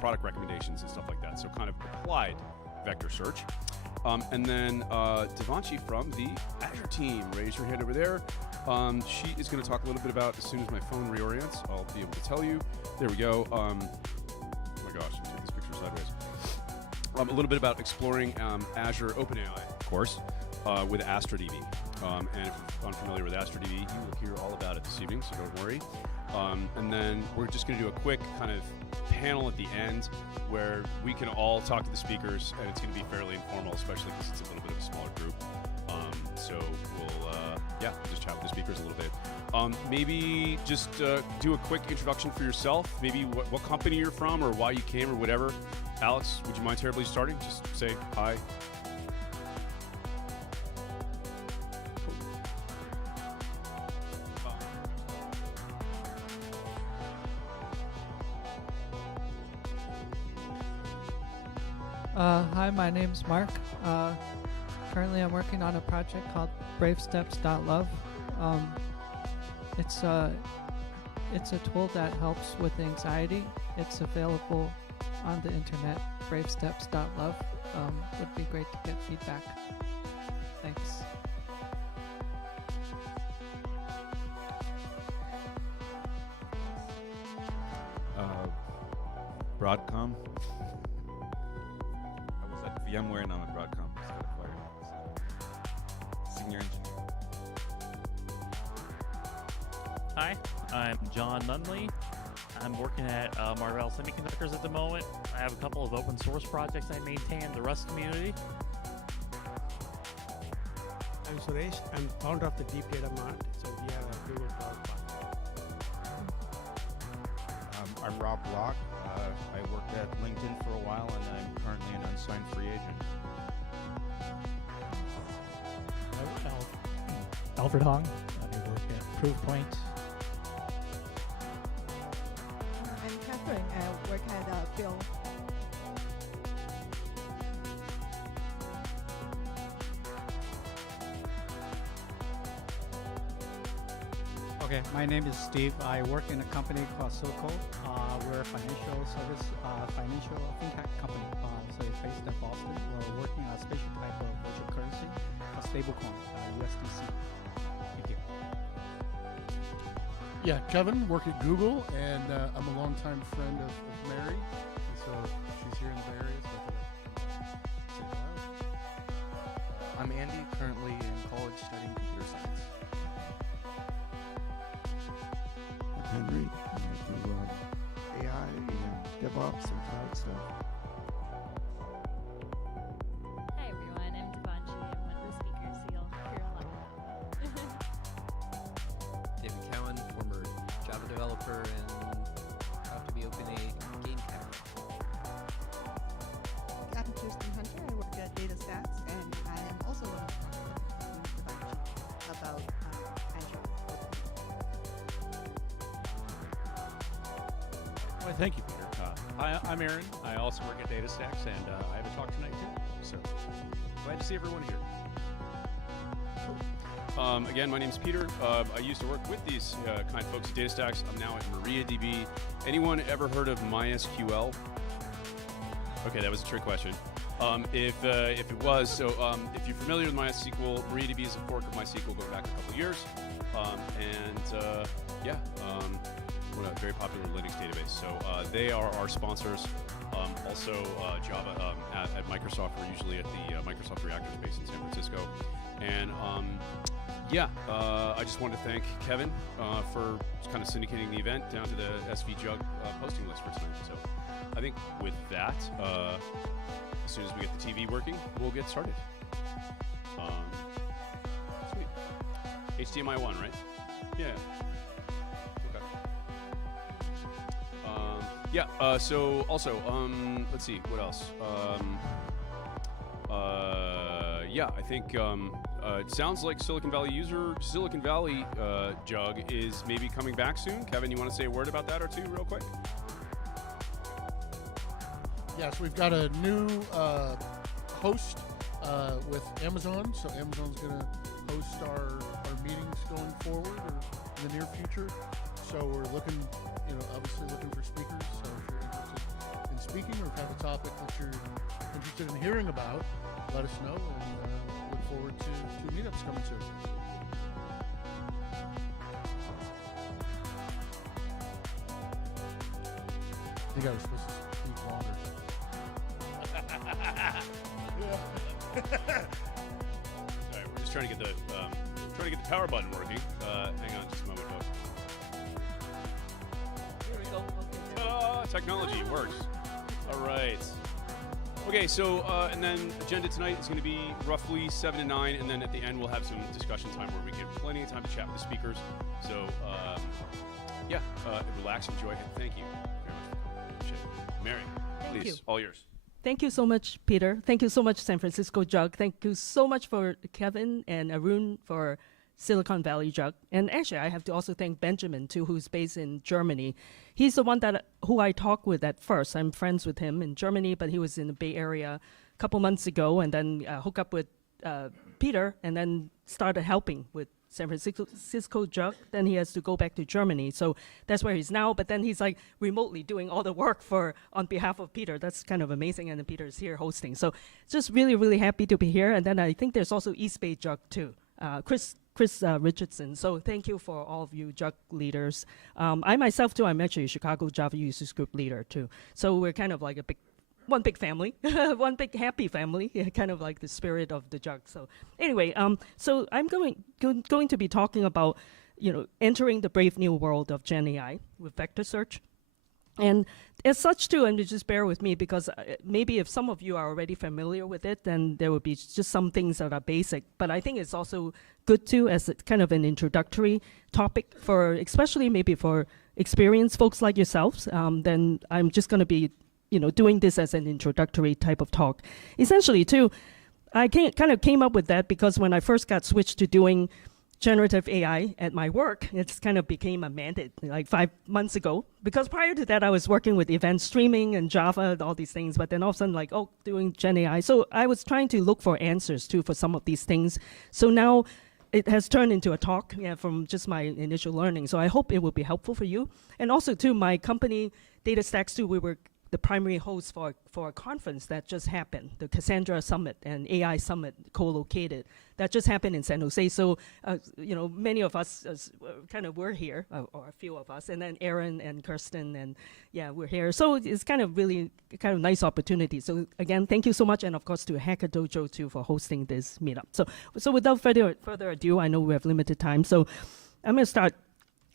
product recommendations and stuff like that. So kind of applied vector search. And then Devanshi from the Azure team. Raise your hand over there. She is going to talk a little bit about, as soon as my phone reorients, I'll be able to tell you. There we go. Oh my gosh, let me take this picture sideways. A little bit about exploring Azure OpenAI, of course, with AstraDB. And if you're unfamiliar with AstraDB, you will hear all about it this evening, so don't worry. And then we're just going to do a quick kind of panel at the end where we can all talk to the speakers, and it's going to be fairly informal, especially because it's a little bit of a smaller group. So we'll just chat with the speakers a little bit. Maybe just do a quick introduction for yourself, maybe what company you're from or why you came or whatever. Alex, would you mind terribly starting? Just say hi. Hi, my name's Mark. Currently I'm working on a project called bravesteps.love. It's a tool that helps with anxiety. It's available on the internet, bravesteps.love. Would be great to get feedback. Thanks. Broadcom. I was at VMware and I'm at Broadcom. Senior engineer. Hi, I'm John Nunley. I'm working at Marvell Semiconductors at the moment. I have a couple of open source projects I maintain in the Rust community. I'm Suresh. I'm founder of the Deep Data Mart. So we are a Google Cloud partner. I'm Rob Block. I worked at LinkedIn for a while, and I'm currently an unsigned free agent. Alfred Hong. I work at Proofpoint. I'm Catherine. I work at Bill. Okay, my name is Steve. I work in a company called Silco. We're a financial fintech company. So it's based in Boston. We're working on a special type of virtual currency, a stablecoin, USDC. Thank you. Yeah, Kevin, work at Google, and I'm a longtime friend of Mary. And so she's here in the Bay Area. So say hello. I'm Andy, currently in college studying computer science. I'm Henry, and I do AI and DevOps and cloud stuff. Hi everyone, I'm Devanshi. I'm one of the speakers, so you'll hear a lot about. David Cowan, former Java developer and proud to be opening a game camera. I'm Kirsten Hunter. I work at DataStax, and I am also one of the talk about Azure. Well, thank you, Peter. Hi, I'm Aaron. I also work at DataStax, and I have a talk tonight too. So glad to see everyone here. Again, my name's Peter. I used to work with these kind of folks at DataStax. I'm now at MariaDB. Anyone ever heard of MySQL? Okay, that was a trick question. If it was, so if you're familiar with MySQL, MariaDB is a fork of MySQL going back a couple of years. A very popular Linux database. So they are our sponsors. Also, Java at Microsoft. We're usually at the Microsoft Reactor Space in San Francisco. And I just wanted to thank Kevin for kind of syndicating the event down to the SV Jug posting list for tonight. So I think with that, as soon as we get the TV working, we'll get started. Sweet. HDMI 1, right? Yeah. So also, let's see, what else? I think it sounds like Silicon Valley Jug is maybe coming back soon. Kevin, you want to say a word about that or two real quick? Yes, we've got a new host with Amazon. So Amazon's going to host our meetings going forward or in the near future. So we're looking, obviously looking for speakers. So if you're interested in speaking or have a topic that you're interested in hearing about, let us know, and look forward to meetups coming soon. I think I was supposed to speak longer. Sorry, we're just trying to get the power button working. Hang on just a moment, folks. Here we go. Okay. Technology works. All right. Okay, so and then agenda tonight is going to be roughly 7 to 9, and then at the end we'll have some discussion time where we get plenty of time to chat with the speakers. So yeah, relax, enjoy, and thank you very much for coming. Appreciate it. Mary, Thank please, you. all yours. Thank you so much, Peter. Thank you so much, San Francisco Jug. Thank you so much for Kevin and Arun for Silicon Valley Jug. And actually, I have to also thank Benjamin, too, who's based in Germany. He's the one who I talked with at first. I'm friends with him in Germany, but he was in the Bay Area a couple months ago, and then hooked up with Pieter, and then started helping with San Francisco Jug. Then he has to go back to Germany, so that's where he's now. But then he's like remotely doing all the work on behalf of Pieter. That's kind of amazing, and then Pieter is here hosting. So just really, really happy to be here. And then I think there's also East Bay Jug too, Chris Richardson. So thank you for all of you Jug leaders. I myself too, I'm actually a Chicago Java Users Group leader too. So we're kind of like one big family, one big happy family, kind of like the spirit of the Jug. So anyway, so I'm going to be talking about, entering the brave new world of GenAI with vector search. And as such too, and just bear with me because maybe if some of you are already familiar with it, then there will be just some things that are basic. But I think it's also good too as kind of an introductory topic especially maybe for experienced folks like yourselves. Then I'm just going to be doing this as an introductory type of talk. Essentially, too, I kind of came up with that because when I first got switched to doing generative AI at my work, it kind of became a mandate like 5 months ago. Because prior to that, I was working with event streaming and Java and all these things, but then all of a sudden, doing GenAI. So I was trying to look for answers, too, for some of these things. So now it has turned into a talk from just my initial learning. So I hope it will be helpful for you. And also, too, my company, DataStax, too, we were the primary host for a conference that just happened, the Cassandra Summit and AI Summit co-located. That just happened in San Jose. So, many of us kind of were here, or a few of us, and then Aaron and Kirsten, and we're here. So it's kind of really kind of nice opportunity. So again, thank you so much, and of course to Hacker Dojo too for hosting this meetup. So without further ado, I know we have limited time, so I'm going to start.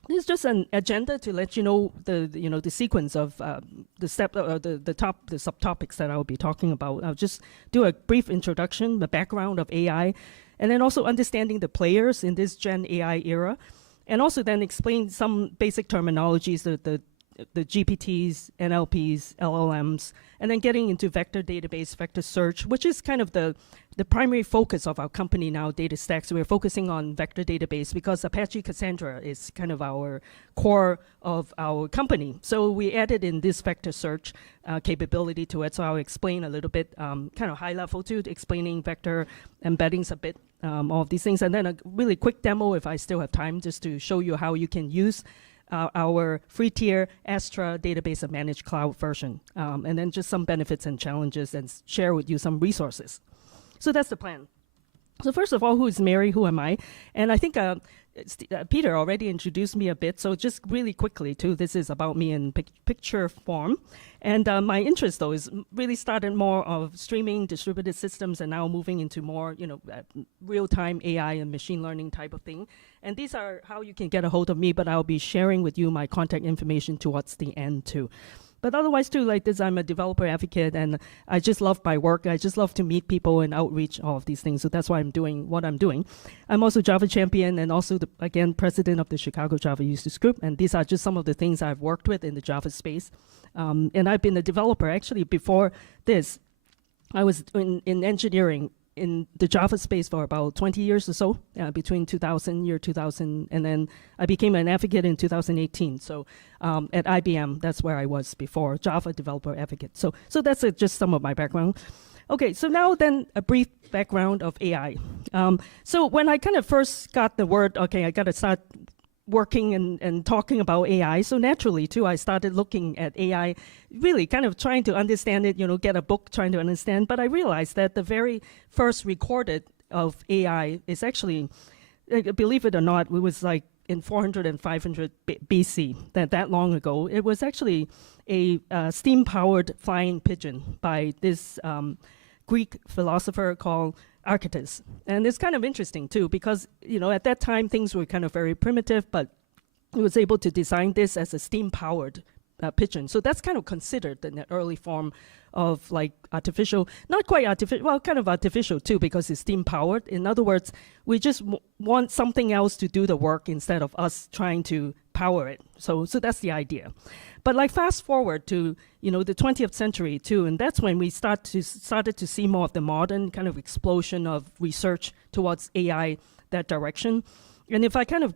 This is just an agenda to let you know the sequence of the subtopics that I will be talking about. I'll just do a brief introduction, the background of AI, and then also understanding the players in this Gen AI era, and also then explain some basic terminologies, the GPTs, NLPs, LLMs, and then getting into vector database, vector search, which is kind of the primary focus of our company now, DataStax. So we're focusing on vector database because Apache Cassandra is kind of our core of our company. So we added in this vector search capability to it. So I'll explain a little bit, kind of high level too, explaining vector embeddings a bit, all of these things. And then a really quick demo, if I still have time, just to show you how you can use our free tier Astra database and managed cloud version, and then just some benefits and challenges and share with you some resources. So that's the plan. So first of all, who is Mary? Who am I? And I think Pieter already introduced me a bit. So just really quickly too, this is about me in picture form. And my interest though is really started more of streaming distributed systems and now moving into more, real-time AI and machine learning type of thing. And these are how you can get a hold of me, but I'll be sharing with you my contact information towards the end too. But otherwise too, like this, I'm a developer advocate and I just love my work. I just love to meet people and outreach, all of these things. So that's why I'm doing what I'm doing. I'm also Java champion and also, again, president of the Chicago Java Users Group. And these are just some of the things I've worked with in the Java space. And I've been a developer. Actually, before this, I was in engineering in the Java space for about 20 years or so, between 2000, and then I became an advocate in 2018. So at IBM, that's where I was before, Java developer advocate. So that's just some of my background. Okay, so now then a brief background of AI. So when I kind of first got the word, okay, I got to start working and talking about AI. So naturally, too, I started looking at AI, really kind of trying to understand it, get a book, trying to understand. But I realized that the very first recorded of AI is actually, believe it or not, it was like in 400 and 500 BC, that long ago. It was actually a steam-powered flying pigeon by this Greek philosopher called Archytas. And it's kind of interesting too, because at that time things were kind of very primitive, but he was able to design this as a steam-powered pigeon. So that's kind of considered an early form of like artificial, not quite artificial, well, kind of artificial too, because it's steam-powered. In other words, we just want something else to do the work instead of us trying to power it. So that's the idea. But like fast forward to the 20th century too, and that's when we started to see more of the modern kind of explosion of research towards AI, that direction. And if I kind of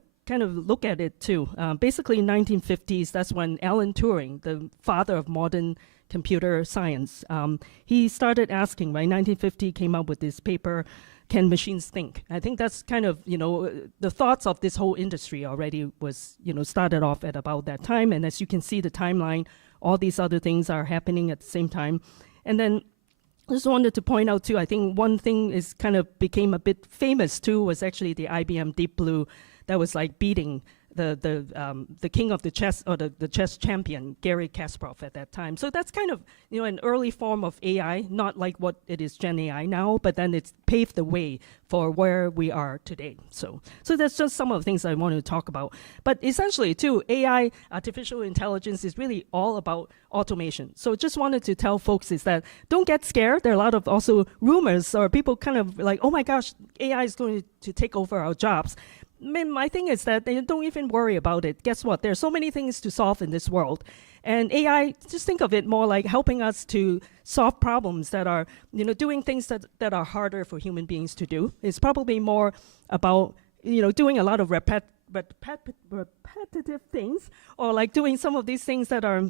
look at it too, basically 1950s, that's when Alan Turing, the father of modern computer science, he started asking, right? 1950 came up with this paper, Can Machines Think? I think that's kind of, the thoughts of this whole industry already was, started off at about that time. And as you can see the timeline, all these other things are happening at the same time. And then I just wanted to point out too, I think one thing is kind of became a bit famous too, was actually the IBM Deep Blue that was like beating the king of the chess, or the chess champion, Garry Kasparov at that time. So that's kind of, an early form of AI, not like what it is GenAI now, but then it's paved the way for where we are today. So that's just some of the things I wanted to talk about. But essentially too, AI, artificial intelligence, is really all about automation. So just wanted to tell folks is that don't get scared. There are a lot of also rumors or people kind of like, oh my gosh, AI is going to take over our jobs. My thing is that they don't even worry about it. Guess what? There's so many things to solve in this world. And AI, just think of it more like helping us to solve problems that are, doing things that are harder for human beings to do. It's probably more about, doing a lot of repetitive things, or like doing some of these things that are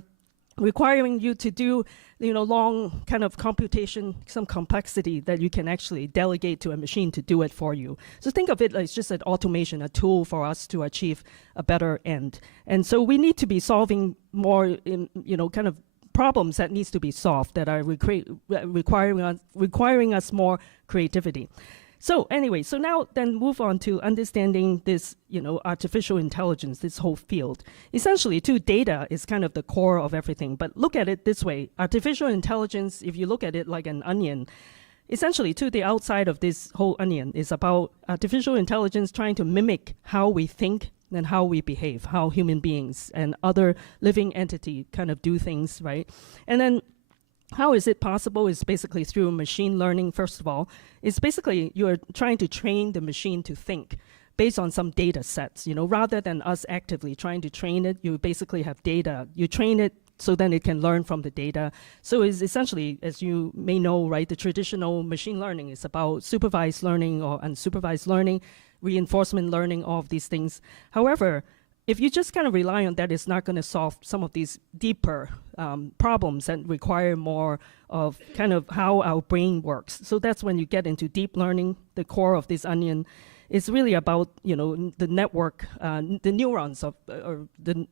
requiring you to do, long kind of computation, some complexity that you can actually delegate to a machine to do it for you. So think of it as just an automation, a tool for us to achieve a better end. And so we need to be solving more in, kind of problems that needs to be solved that are requiring us more creativity. So anyway, so now then move on to understanding this, artificial intelligence, this whole field. Essentially, too, data is kind of the core of everything. But look at it this way. Artificial intelligence, if you look at it like an onion, essentially, too, the outside of this whole onion is about artificial intelligence trying to mimic how we think and how we behave, how human beings and other living entity kind of do things, right? And then how is it possible? Is basically through machine learning, first of all. It's basically you're trying to train the machine to think based on some data sets, rather than us actively trying to train it. You basically have data. You train it so then it can learn from the data. So it's essentially, as you may know, right, the traditional machine learning is about supervised learning or unsupervised learning, reinforcement learning, all of these things. However, if you just kind of rely on that, it's not going to solve some of these deeper problems that require more of kind of how our brain works. So that's when you get into deep learning. The core of this onion is really about, the network, the neurons of, or the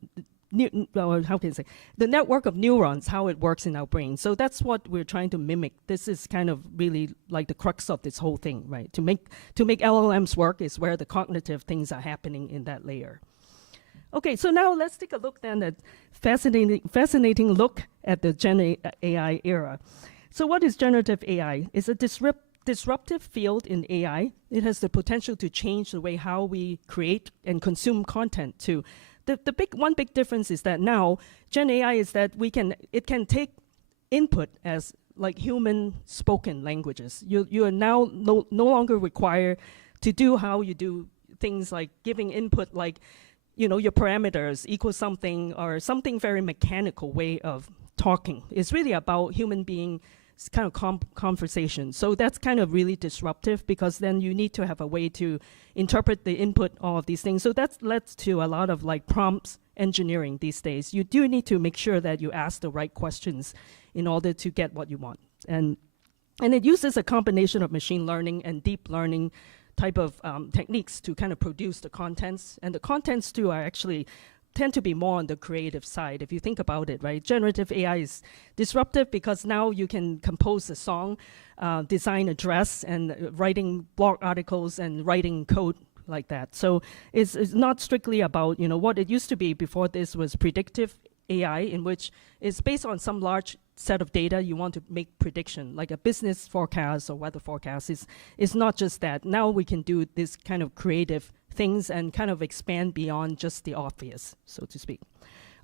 network of neurons, how it works in our brain. So that's what we're trying to mimic. This is kind of really like the crux of this whole thing, right? To make LLMs work is where the cognitive things are happening in that layer. Okay, so now let's take a look then at fascinating look at the Gen AI era. So what is generative AI? It's a disruptive field in AI. It has the potential to change the way how we create and consume content too. One big difference is that now Gen AI is that it can take input as like human spoken languages. You are now no longer required to do how you do things like giving input like your parameters equal something or something very mechanical way of talking. It's really about human being kind of conversation. So that's kind of really disruptive because then you need to have a way to interpret the input, all of these things. So that led to a lot of like prompts engineering these days. You do need to make sure that you ask the right questions in order to get what you want. And it uses a combination of machine learning and deep learning type of techniques to kind of produce the contents. And the contents too are actually tend to be more on the creative side. If you think about it, right? Generative AI is disruptive because now you can compose a song, design a dress, and writing blog articles and writing code like that. So it's not strictly about, what it used to be before this was predictive AI, in which it's based on some large set of data you want to make prediction, like a business forecast or weather forecast. It's not just that. Now we can do this kind of creative things and kind of expand beyond just the obvious, so to speak.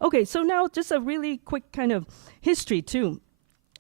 Okay, so now just a really quick kind of history too.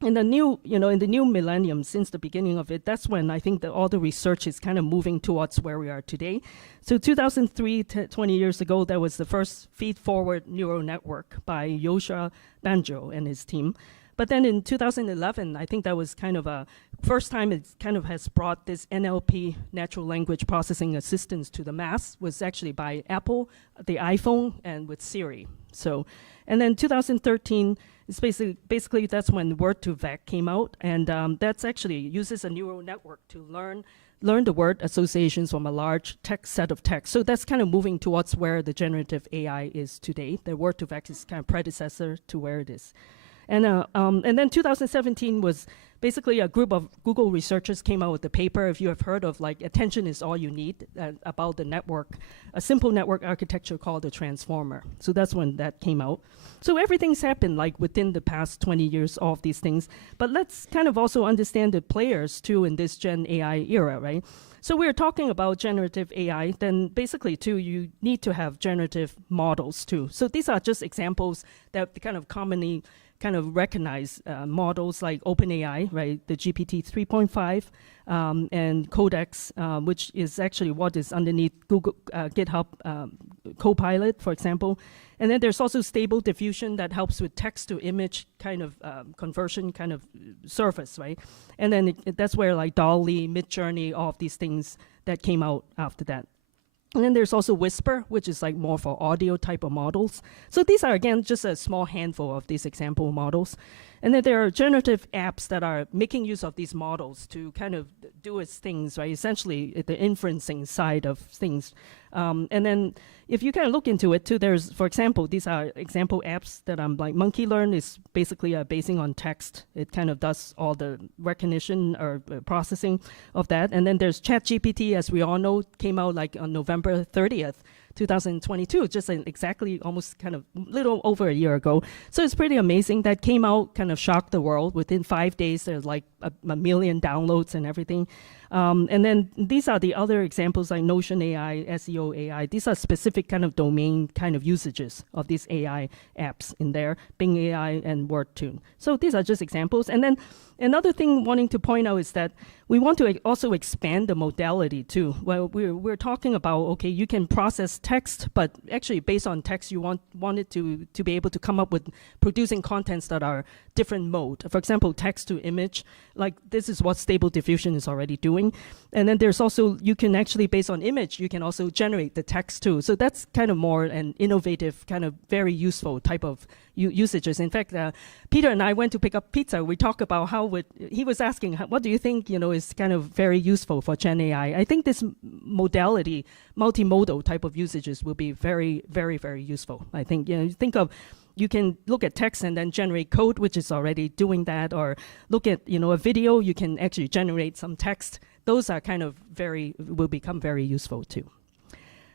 In the new, in the new millennium, since the beginning of it, that's when I think that all the research is kind of moving towards where we are today. So 2003, 20 years ago, there was the first feed-forward neural network by Yoshua Bengio and his team. But then in 2011, I think that was kind of a first time it kind of has brought this NLP, natural language processing assistance, to the mass, was actually by Apple, the iPhone, and with Siri. So, and then 2013, it's basically that's when Word2Vec came out, and that's actually uses a neural network to learn the word associations from a large text set of text. So that's kind of moving towards where the generative AI is today. The Word2Vec is kind of predecessor to where it is. And then 2017 was basically a group of Google researchers came out with the paper, if you have heard of, like, attention is all you need, about the network, a simple network architecture called the transformer. So that's when that came out. So everything's happened like within the past 20 years, all of these things. But let's kind of also understand the players too in this Gen AI era, right? So we're talking about generative AI, then basically too, you need to have generative models too. So these are just examples that kind of commonly kind of recognize models like OpenAI, right, the GPT 3.5, and Codex, which is actually what is underneath Google GitHub Copilot, for example. And then there's also Stable Diffusion that helps with text-to-image kind of conversion kind of service, right? And then that's where like DALL-E, Midjourney, all of these things that came out after that. And then there's also Whisper, which is like more for audio type of models. So these are, again, just a small handful of these example models. And then there are generative apps that are making use of these models to kind of do its things, right? Essentially, the inferencing side of things. And then if you kind of look into it too, there's, for example, these are example apps that I'm like, Monkey Learn is basically basing on text. It kind of does all the recognition or processing of that. And then there's ChatGPT, as we all know, came out like on November 30th. 2022, just exactly almost kind of little over a year ago. So it's pretty amazing. That came out, kind of shocked the world. Within 5 days, there's like a million downloads and everything. And then these are the other examples like Notion AI, SEO AI. These are specific kind of domain kind of usages of these AI apps in there, Bing AI and WordTune. So these are just examples. And then another thing wanting to point out is that we want to also expand the modality too. Well, we're talking about, okay, you can process text, but actually based on text, you want it to be able to come up with producing contents that are different mode. For example, text to image, like this is what Stable Diffusion is already doing. And then there's also, you can actually, based on image, you can also generate the text too. So that's kind of more an innovative, kind of very useful type of usages. In fact, Pieter and I went to pick up pizza. We talked about he was asking, what do you think, is kind of very useful for Gen AI? I think this modality, multimodal type of usages will be very, very, very useful. I think, you can look at text and then generate code, which is already doing that, or look at, a video, you can actually generate some text. Those are kind of will become very useful too.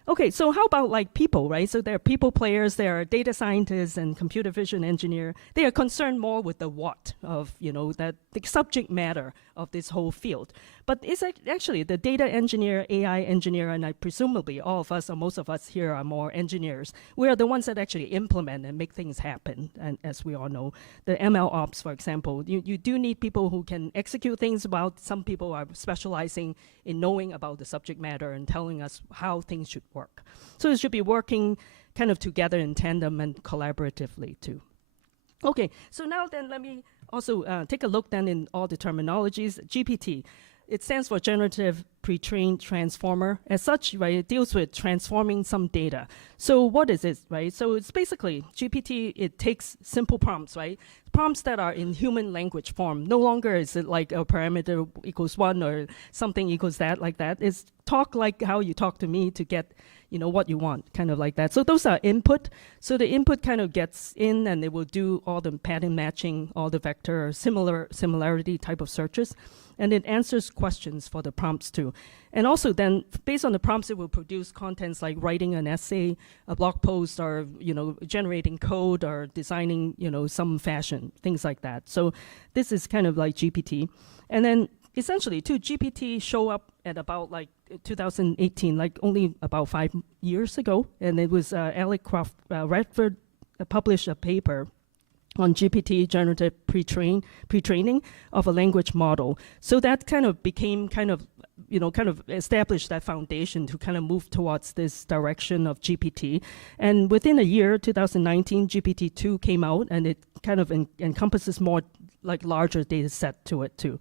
Okay, so how about like people, right? So there are people players, there are data scientists and computer vision engineer. They are concerned more with the what of, that the subject matter of this whole field. But it's actually the data engineer, AI engineer, and presumably all of us or most of us here are more engineers. We are the ones that actually implement and make things happen. And as we all know, the ML ops, for example, you do need people who can execute things. While some people are specializing in knowing about the subject matter and telling us how things should work. So it should be working kind of together in tandem and collaboratively too. Okay, so now then let me also take a look then in all the terminologies. GPT. it stands for Generative Pre-trained Transformer. As such, right, it deals with transforming some data. So what is it, right? So it's basically GPT, it takes simple prompts, right? Prompts that are in human language form. No longer is it like a parameter equals 1 or something equals that, like that. It's talk like how you talk to me to get, you know, what you want, kind of like that. So those are input. So the input kind of gets in and it will do all the pattern matching, all the vector or similarity type of searches. And it answers questions for the prompts too. And also then, based on the prompts, it will produce contents like writing an essay, a blog post, or, you know, generating code or designing, you know, some fashion, things like that. So this is kind of like GPT. And then essentially too, GPT show up at about like 2018, like only about 5 years ago. And it was Alec Redford published a paper on GPT generative pre-training of a language model. So that kind of became kind of established that foundation to kind of move towards this direction of GPT. And within a year, 2019, GPT-2 came out, and it kind of encompasses more like larger data set to it too.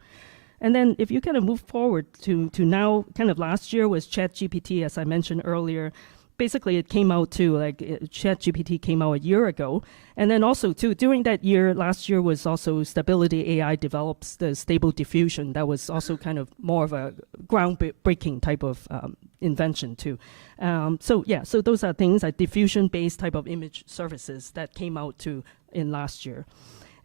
And then if you kind of move forward to now, kind of last year was ChatGPT, as I mentioned earlier. Basically, it came out too, like ChatGPT came out a year ago. And then also too, during that year, last year was also Stability AI develops the Stable Diffusion. That was also kind of more of a groundbreaking type of invention too. So those are things like diffusion-based type of image services that came out too in last year.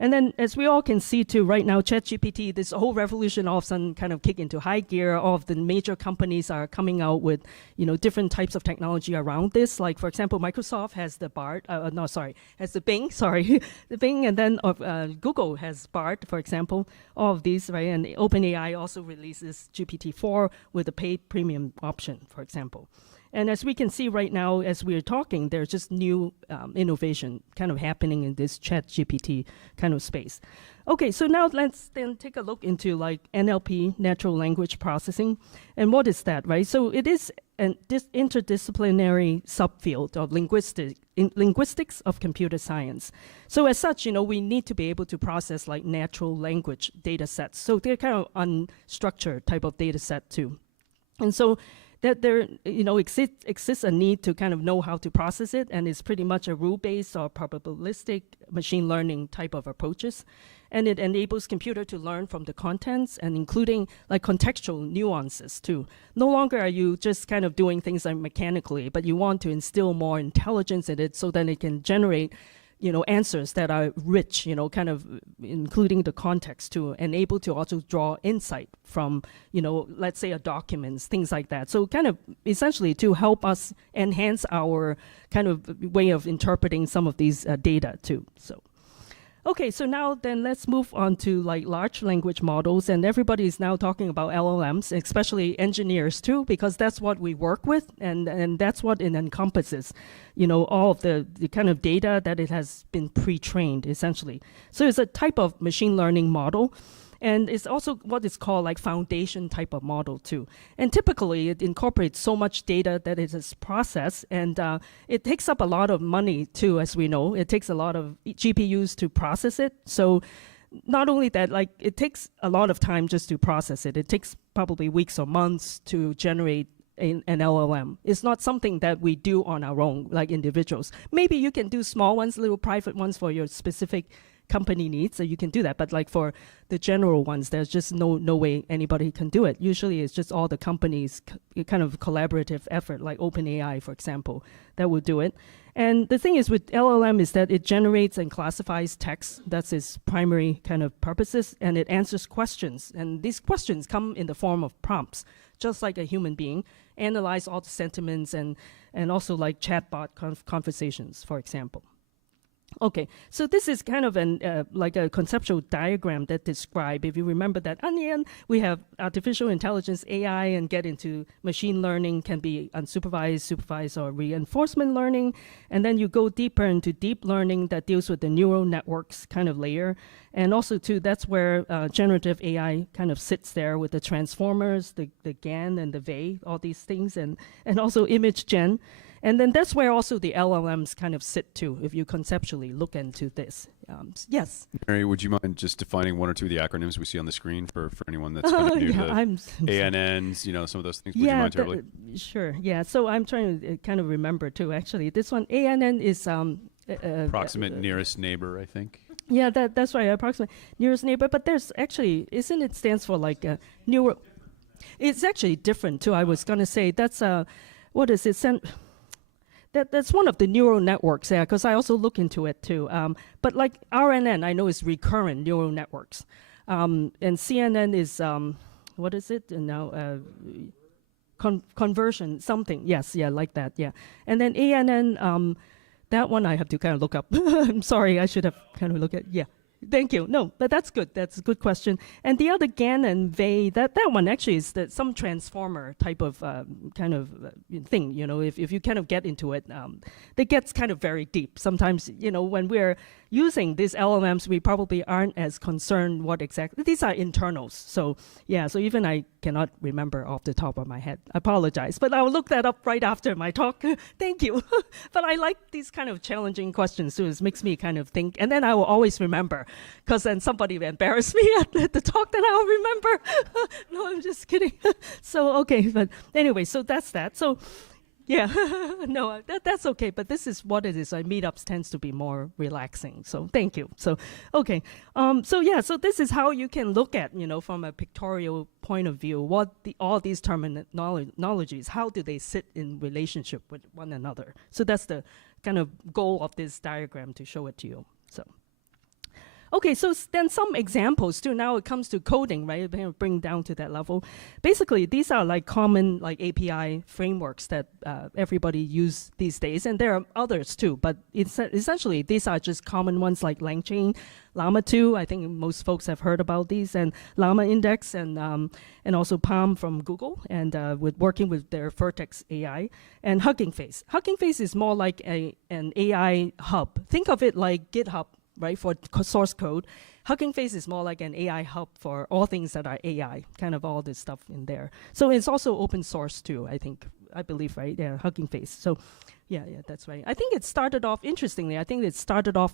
And then, as we all can see too, right now, ChatGPT, this whole revolution all of a sudden kind of kick into high gear. All of the major companies are coming out with, you know, different types of technology around this. Like, for example, Microsoft has the has the Bing, the Bing, and then Google has Bard, for example, all of these, right? And OpenAI also releases GPT-4 with a paid premium option, for example. And as we can see right now, as we're talking, there's just new innovation kind of happening in this ChatGPT kind of space. Okay, so now let's then take a look into like NLP, natural language processing. And what is that, right? So it is an interdisciplinary subfield of linguistics of computer science. So as such, you know, we need to be able to process like natural language data sets. So they're kind of unstructured type of data set too. And so that there, you know, exists a need to kind of know how to process it, and it's pretty much a rule-based or probabilistic machine learning type of approaches. And it enables computer to learn from the contents and including like contextual nuances too. No longer are you just kind of doing things like mechanically, but you want to instill more intelligence in it so that it can generate, you know, answers that are rich, you know, kind of including the context too, and able to also draw insight from, you know, let's say a documents, things like that. So kind of essentially to help us enhance our kind of way of interpreting some of these data too. So. Okay, so now then let's move on to like large language models, and everybody is now talking about LLMs, especially engineers too, because that's what we work with, and that's what it encompasses, you know, all of the kind of data that it has been pre-trained essentially. So it's a type of machine learning model. And it's also what is called like foundation type of model too. And typically it incorporates so much data that it is processed, and it takes up a lot of money too, as we know. It takes a lot of GPUs to process it. So not only that, like it takes a lot of time just to process it. It takes probably weeks or months to generate an LLM. It's not something that we do on our own, like individuals. Maybe you can do small ones, little private ones for your specific company needs, so you can do that. But like for the general ones, there's just no way anybody can do it. Usually it's just all the companies kind of collaborative effort, like OpenAI, for example, that will do it. And the thing is with LLM is that it generates and classifies text. That's its primary kind of purposes, and it answers questions. And these questions come in the form of prompts, just like a human being, analyze all the sentiments and also like chatbot conversations, for example. Okay, so this is kind of an like a conceptual diagram that describe, if you remember that onion, we have artificial intelligence, AI, and get into machine learning, can be unsupervised, supervised, or reinforcement learning. And then you go deeper into deep learning that deals with the neural networks kind of layer. And also too, that's where generative AI kind of sits there with the transformers, the GAN and the VE, all these things, and also image gen. And then that's where also the LLMs kind of sit too, if you conceptually look into this. Yes. Mary, would you mind just defining one or two of the acronyms we see on the screen for anyone that's kind of new to ANNs, some of those things? Would you mind terribly? Sure. Yeah. So I'm trying to kind of remember too. Actually, this one ANN is approximate nearest neighbor, I think. Yeah, that's right. Approximate nearest neighbor. But there's actually, isn't it stands for like neuro? It's actually different too. I was gonna say that's what is it? That's one of the neural networks, yeah, because I also look into it too. But like RNN, I know is recurrent neural networks. And CNN is, what is it now? Conversion, something. Yes, yeah, like that, yeah. And then ANN, that one I have to kind of look up. I'm sorry, I should have kind of looked at, yeah. Thank you. No, but that's good. That's a good question. And the other GAN and VEI, that one actually is some transformer type of kind of thing. If you kind of get into it, that gets kind of very deep. Sometimes, when we're using these LLMs, we probably aren't as concerned what exactly. These are internals. So yeah, so even I cannot remember off the top of my head. I apologize, but I'll look that up right after my talk. Thank you. But I like these kind of challenging questions too. It makes me kind of think, and then I will always remember, because then somebody embarrassed me at the talk that I'll remember. No, I'm just kidding. So, okay, but anyway, so that's that. So yeah, no, that's okay. But this is what it is. Meetups tends to be more relaxing. So thank you. So, okay. So this is how you can look at, from a pictorial point of view, what all these terminologies, how do they sit in relationship with one another? So that's the kind of goal of this diagram, to show it to you. So. Okay, so then some examples too. Now it comes to coding, right? Bring down to that level. Basically, these are like common like API frameworks that everybody use these days, and there are others too. But essentially, these are just common ones like LangChain, Llama 2. I think most folks have heard about these, and Llama Index, and also Palm from Google, and working with their Vertex AI, and Hugging Face. Hugging Face is more like an AI hub. Think of it like GitHub, right, for source code. Hugging Face is more like an AI hub for all things that are AI, kind of all this stuff in there. So it's also open source too, I believe, right? Yeah, Hugging Face. So yeah, that's right. I think it started off, interestingly,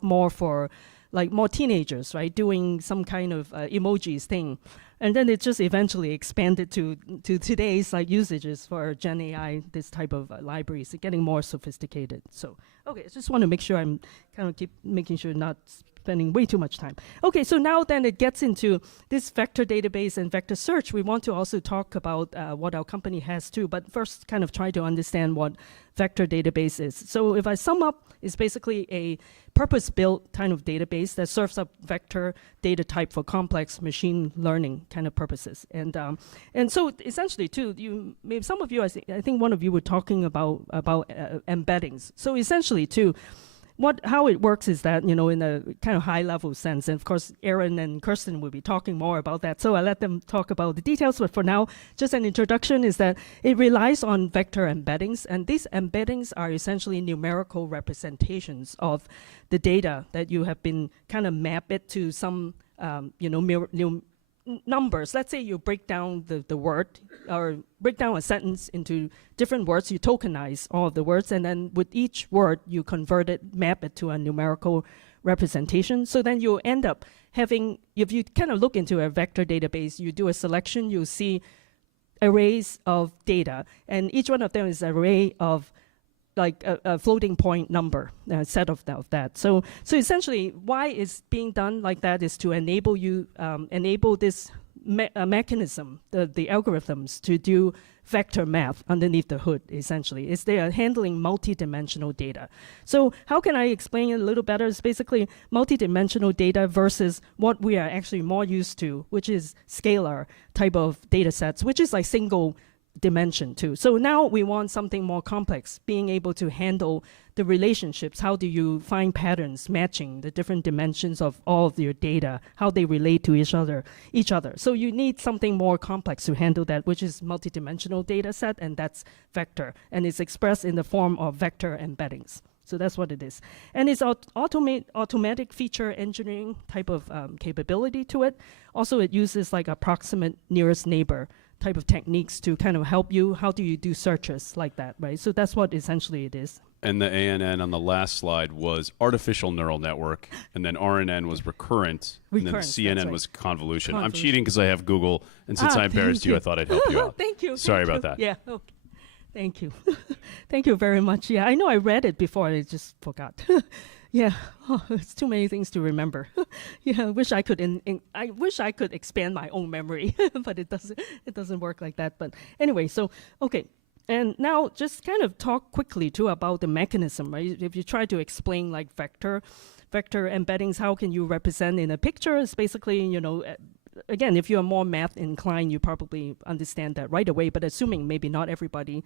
more for like more teenagers, right, doing some kind of emojis thing. And then it just eventually expanded to today's like usages for GenAI, this type of libraries, getting more sophisticated. So, okay, I just want to make sure I'm kind of keep making sure not spending way too much time. Okay, so now then it gets into this vector database and vector search. We want to also talk about what our company has too, but first kind of try to understand what vector database is. So if I sum up, it's basically a purpose-built kind of database that serves up vector data type for complex machine learning kind of purposes. And so essentially too, maybe some of you, I think one of you were talking about embeddings. So essentially too, how it works is that, in a kind of high level sense, and of course, Aaron and Kirsten will be talking more about that, so I let them talk about the details, but for now, just an introduction is that it relies on vector embeddings, and these embeddings are essentially numerical representations of the data that you have been kind of map it to some, numbers. Let's say you break down the word, or break down a sentence into different words, you tokenize all of the words, and then with each word you convert it, map it to a numerical representation. So then you end up having, if you kind of look into a vector database, you do a selection, you see arrays of data, and each one of them is an array of like a floating point number, set of that. So essentially, why it's being done like that is to enable you, enable this mechanism, the algorithms, to do vector math underneath the hood, essentially. They are handling multi-dimensional data. So how can I explain it a little better? It's basically multi-dimensional data versus what we are actually more used to, which is scalar type of data sets, which is like single dimension too. So now we want something more complex, being able to handle the relationships. How do you find patterns matching the different dimensions of all of your data, how they relate to each other. So you need something more complex to handle that, which is multidimensional data set, and that's vector, and it's expressed in the form of vector embeddings. So that's what it is. And it's automatic feature engineering type of capability to it. Also, it uses like approximate nearest neighbor type of techniques to kind of help you. How do you do searches like that, right? So that's what essentially it is. And the ANN on the last slide was artificial neural network, and then RNN was recurrent, and then the CNN was convolution. I'm cheating because I have Google, and since I embarrassed you, I thought I'd help you out. Thank you. Sorry thank about you. that. Yeah, okay. Thank you. Thank you very much. Yeah, I know I read it before, I just forgot. Yeah, it's too many things to remember. Yeah, I wish I could. I wish I could expand my own memory, but it doesn't. It doesn't work like that. But anyway, so okay, and now just kind of talk quickly too about the mechanism, right? If you try to explain like vector embeddings, how can you represent in a picture? It's basically, you know. Again, if you're more math inclined, you probably understand that right away. But assuming maybe not everybody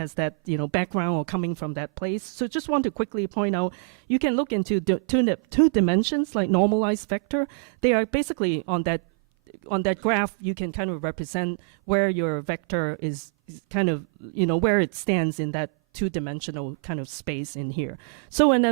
has that, you know, background or coming from that place. So just want to quickly point out, you can look into two dimensions like normalized vector. They are basically on that graph. You can kind of represent where your vector is kind of, you know, where it stands in that two-dimensional kind of space in here. So an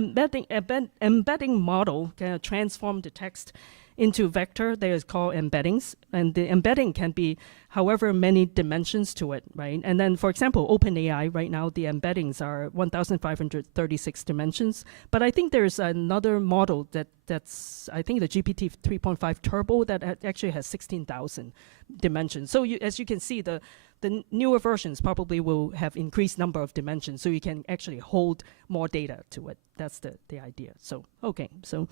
embedding model can transform the text into vector. They is called embeddings, and the embedding can be however many dimensions to it, right? And then, for example, OpenAI right now, the embeddings are 1,536 dimensions. But I think there's another model that's I think the GPT 3.5 Turbo that actually has 16,000 dimensions. So as you can see, the newer versions probably will have increased number of dimensions, so you can actually hold more data to it. That's the idea. So okay, so.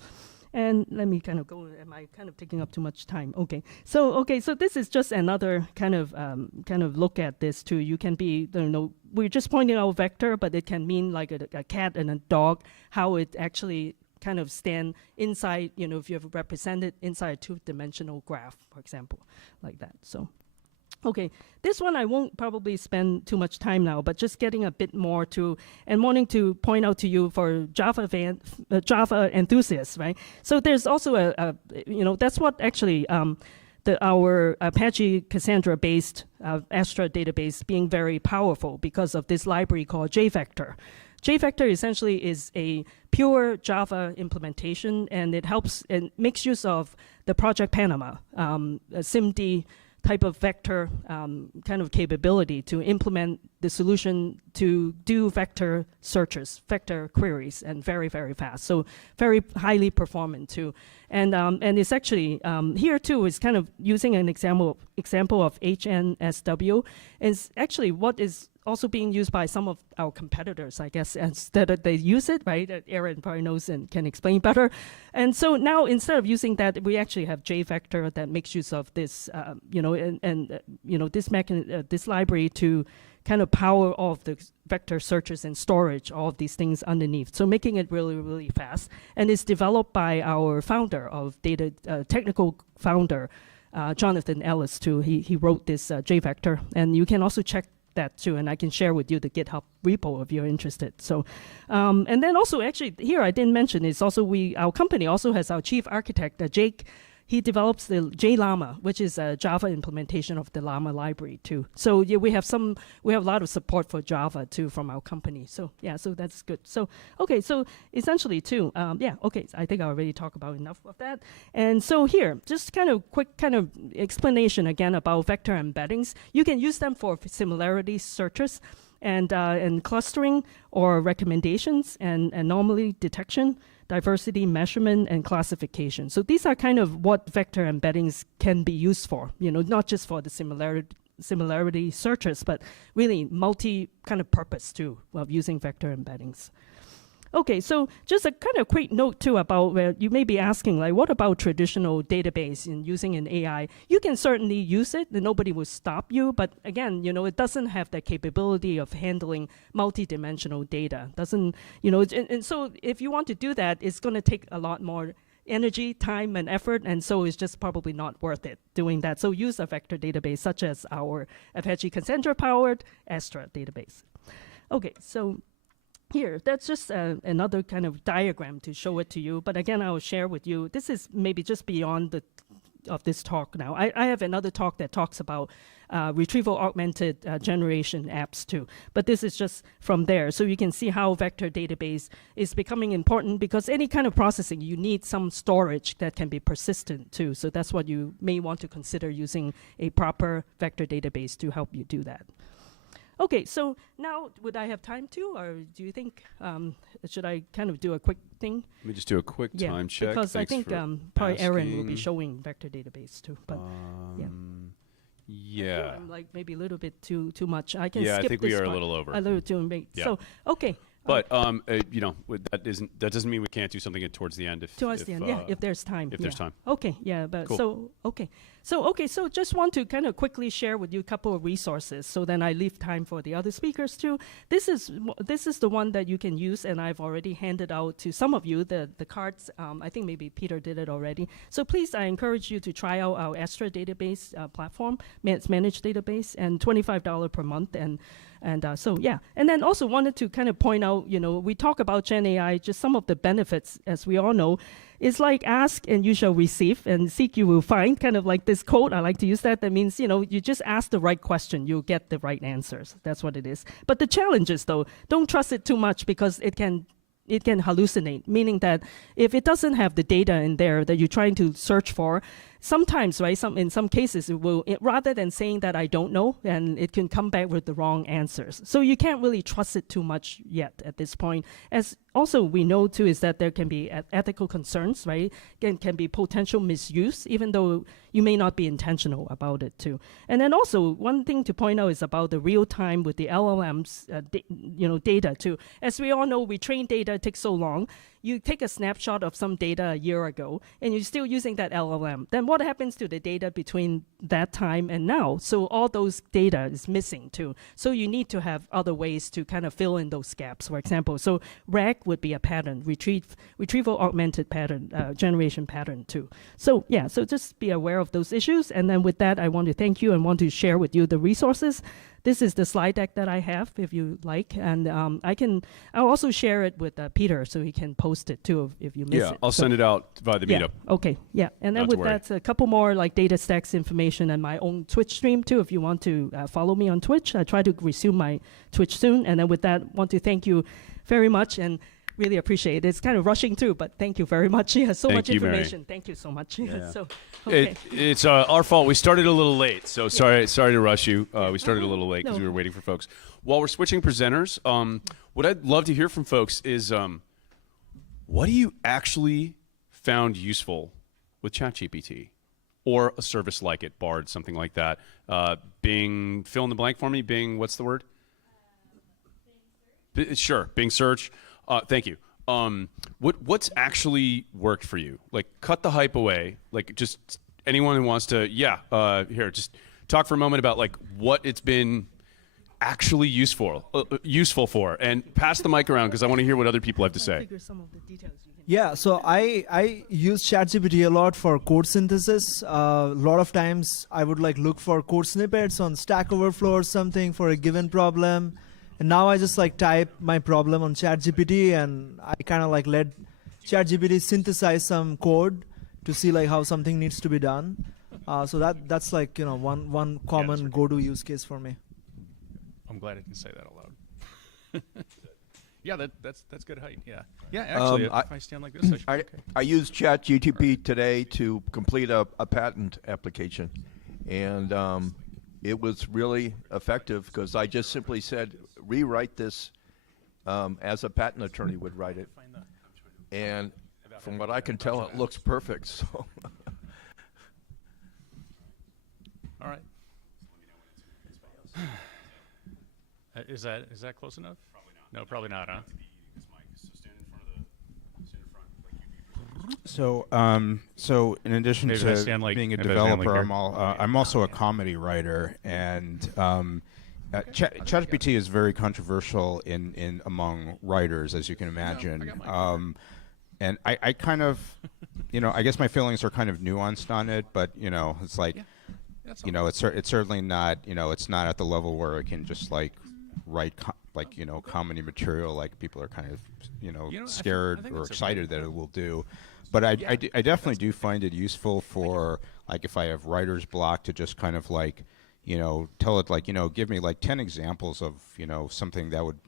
And let me kind of go. Am I kind of taking up too much time? Okay. So this is just another kind of look at this too. You can be, you know, we're just pointing out vector, but it can mean like a cat and a dog. How it actually kind of stand inside. You know, if you have represented inside a two-dimensional graph, for example, like that. So. Okay, this one I won't probably spend too much time now, but just getting a bit more to, and wanting to point out to you for Java enthusiasts, right? So there's also you know, that's what actually our Apache Cassandra-based Astra database being very powerful because of this library called JVector. JVector essentially is a pure Java implementation, and it helps and makes use of the Project Panama, a SIMD type of vector kind of capability to implement the solution to do vector searches, vector queries, and very, very fast. So very highly performant too. And it's actually, here too is kind of using an example of HNSW. Is actually what is also being used by some of our competitors, I guess, instead they use it, right? Aaron probably knows and can explain better. And so now instead of using that, we actually have JVector that makes use of this, you know, and you know, this library to kind of power all of the vector searches and storage, all of these things underneath. So making it really, really fast. And it's developed by our founder of data, technical founder, Jonathan Ellis too. He wrote this JVector, and you can also check that too, and I can share with you the GitHub repo if you're interested. So, and then also actually here I didn't mention is also our company also has our chief architect, Jake. He develops the JLlama, which is a Java implementation of the Llama library too. So yeah, we have a lot of support for Java too from our company. So yeah, so that's good. So okay, so essentially too, yeah, okay, I think I already talked about enough of that. And so here, just kind of quick kind of explanation again about vector embeddings. You can use them for similarity searches and clustering or recommendations and anomaly detection, diversity measurement, and classification. So these are kind of what vector embeddings can be used for, you know, not just for the similarity searches, but really multi kind of purpose too of using vector embeddings. Okay, so just a kind of quick note too about where you may be asking, like, what about traditional database in using an AI? You can certainly use it, and nobody will stop you, but again, you know, it doesn't have the capability of handling multi-dimensional data. Doesn't, you know, and so if you want to do that, it's going to take a lot more energy, time, and effort, and so it's just probably not worth it doing that. So use a vector database such as our Apache Cassandra-powered Astra database. Okay, so here, that's just another kind of diagram to show it to you. But again, I will share with you. This is maybe just beyond the of this talk now. I have another talk that talks about retrieval augmented generation apps too. But this is just from there. So you can see how vector database is becoming important, because any kind of processing, you need some storage that can be persistent too. So that's what you may want to consider, using a proper vector database to help you do that. Okay, so now would I have time to, or do you think, should I kind of do a quick thing? Let me just do a quick time check. Because Thanks I think for probably Aaron will asking. be showing vector database too. But yeah. I'm like maybe a little bit too much. I can Yeah, I skip think this we are a part. little over. A little too late. Yeah. So okay. But you know, that doesn't mean we can't do something towards the end. Towards the end, if there's time. If there's time. Okay, yeah, but Cool. so just want to kind of quickly share with you a couple of resources, so then I leave time for the other speakers too. This is the one that you can use, and I've already handed out to some of you the cards. I think maybe Pieter did it already. So please, I encourage you to try out our Astra database platform, managed database, and $25 per month, and so yeah. And then also wanted to kind of point out, you know, we talk about GenAI, just some of the benefits, as we all know, is like ask and you shall receive, and seek you will find, kind of like this quote. I like to use that. That means, you know, you just ask the right question, you'll get the right answers. That's what it is. But the challenge is, though, don't trust it too much, because it can hallucinate, meaning that if it doesn't have the data in there that you're trying to search for, sometimes, right, in some cases, rather than saying that I don't know, and it can come back with the wrong answers. So you can't really trust it too much yet at this point. As also we know too is that there can be ethical concerns, right? Can be potential misuse, even though you may not be intentional about it too. And then also one thing to point out is about the real time with the LLMs, data too. As we all know, we train data, it takes so long. You take a snapshot of some data a year ago, and you're still using that LLM. Then what happens to the data between that time and now? So all those data is missing too. So you need to have other ways to kind of fill in those gaps, for example. So RAG would be a pattern, retrieval augmented pattern, generation pattern too. So yeah, so just be aware of those issues. And then with that, I want to thank you and want to share with you the resources. This is the slide deck that I have, if you like, and I'll also share it with Pieter, so he can post it too if you miss it. Yeah, I'll send it out via the meetup. Okay, yeah, and then with that, a couple more like DataStax information and my own Twitch stream too. If you want to follow me on Twitch, I try to resume my Twitch soon. And then with that, want to thank you very much and really appreciate it. It's kind of rushing through, but thank you very much. Yeah, so much information. Mary. Thank you so much. Yeah. So, okay. It's our fault. We started a little late, so sorry to rush you. We started a little late because we were waiting for folks. While we're switching presenters, what I'd love to hear from folks is what do you actually found useful with ChatGPT or a service like it, Bard, something like that? Bing, fill in the blank for me. Bing, what's the word? Sure, Bing search. Thank you. What's actually worked for you? Like, cut the hype away. Like, just anyone who wants to, here, just talk for a moment about like what it's been actually useful for, and pass the mic around because I want to hear what other people have to say. Yeah, so I use ChatGPT a lot for code synthesis. A lot of times I would like look for code snippets on Stack Overflow or something for a given problem. And now I just like type my problem on ChatGPT, and I kind of like let ChatGPT synthesize some code to see like how something needs to be done. So that's like, you know, one common go-to use case for me. I'm glad I didn't say that aloud. Yeah, that's good height. Yeah, actually, if I stand like this, I should be okay. I used ChatGPT today to complete a patent application, and it was really effective because I just simply said, rewrite this as a patent attorney would write it. And from what I can tell, it looks perfect. So. All right. Is that close enough? Probably not. No, probably not, huh? So in addition Maybe to being a developer, I'm also a comedy writer, and ChatGPT is very controversial in among writers, as you can imagine. And I kind of, I guess my feelings are kind of nuanced on it, but it's like, it's certainly not, it's not at the level where it can just like write comedy material like people are kind of scared or excited that it will do. But I definitely do find it useful for like if I have writer's block, to just kind of like, you know, tell it like, you know, give me like 10 examples of, you know, something that would,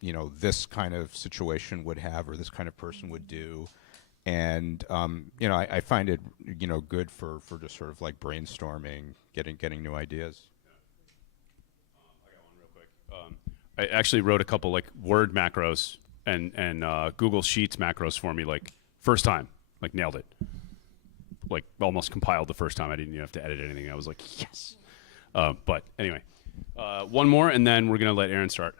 you know, this kind of situation would have, or this kind of person would do. And, you know, I find it, you know, good for just sort of like brainstorming, getting new ideas. I got one real quick. I actually wrote a couple like Word macros and Google Sheets macros for me, like first time, like nailed it. Like almost compiled the first time. I didn't even have to edit anything. I was like, yes. But anyway, one more, and then we're going to let Aaron start.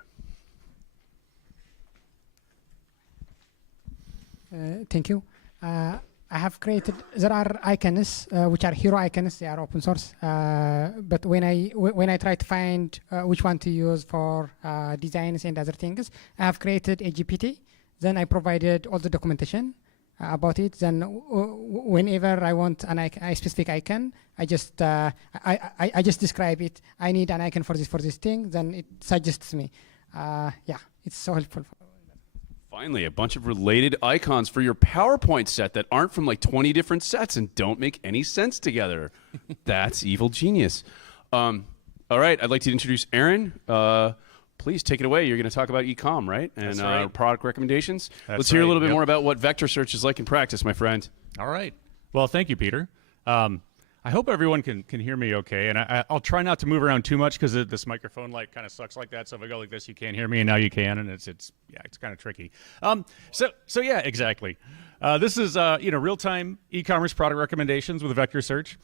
Thank you. I have created, there are icons, which are hero icons, they are open source. But when I try to find which one to use for designs and other things, I have created a GPT. Then I provided all the documentation about it. Then whenever I want a specific icon, I just describe it. I need an icon for this thing. Then it suggests me. Yeah, it's so helpful. Finally, a bunch of related icons for your PowerPoint set that aren't from like 20 different sets and don't make any sense together. That's evil genius. All right, I'd like to introduce Aaron. Please take it away. You're going to talk about e-com, right? And That's right. Product recommendations. That's Let's hear a right, little bit yep. more about what vector search is like in practice, my friend. All right. Well, thank you, Peter. I hope everyone can hear me okay, and I'll try not to move around too much because this microphone like kind of sucks like that. So if I go like this, you can't hear me, and now you can, and it's kind of tricky. So yeah, exactly. This is real-time e-commerce product recommendations with vector search.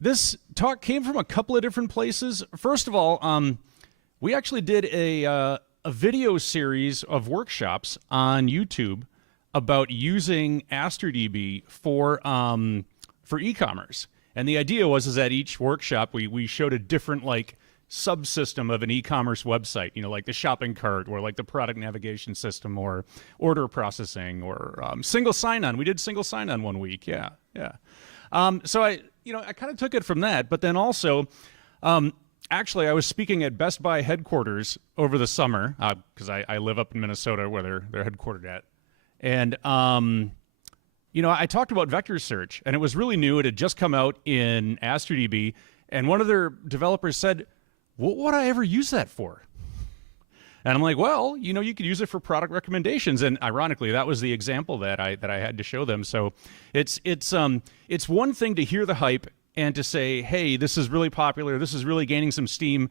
This talk came from a couple of different places. First of all, we actually did a video series of workshops on YouTube about using AstroDB for e-commerce. And the idea was that each workshop we showed a different like subsystem of an e-commerce website, you know, like the shopping cart or like the product navigation system or order processing or single sign-on. We did single sign-on one week. Yeah. So I kind of took it from that, but then also actually I was speaking at Best Buy headquarters over the summer because I live up in Minnesota where they're headquartered at. And I talked about vector search, and it was really new. It had just come out in AstroDB, and one of their developers said, "What would I ever use that for?" And I'm like, "Well, you could use it for product recommendations." And ironically, that was the example that I had to show them. So it's one thing to hear the hype and to say, "Hey, this is really popular. This is really gaining some steam."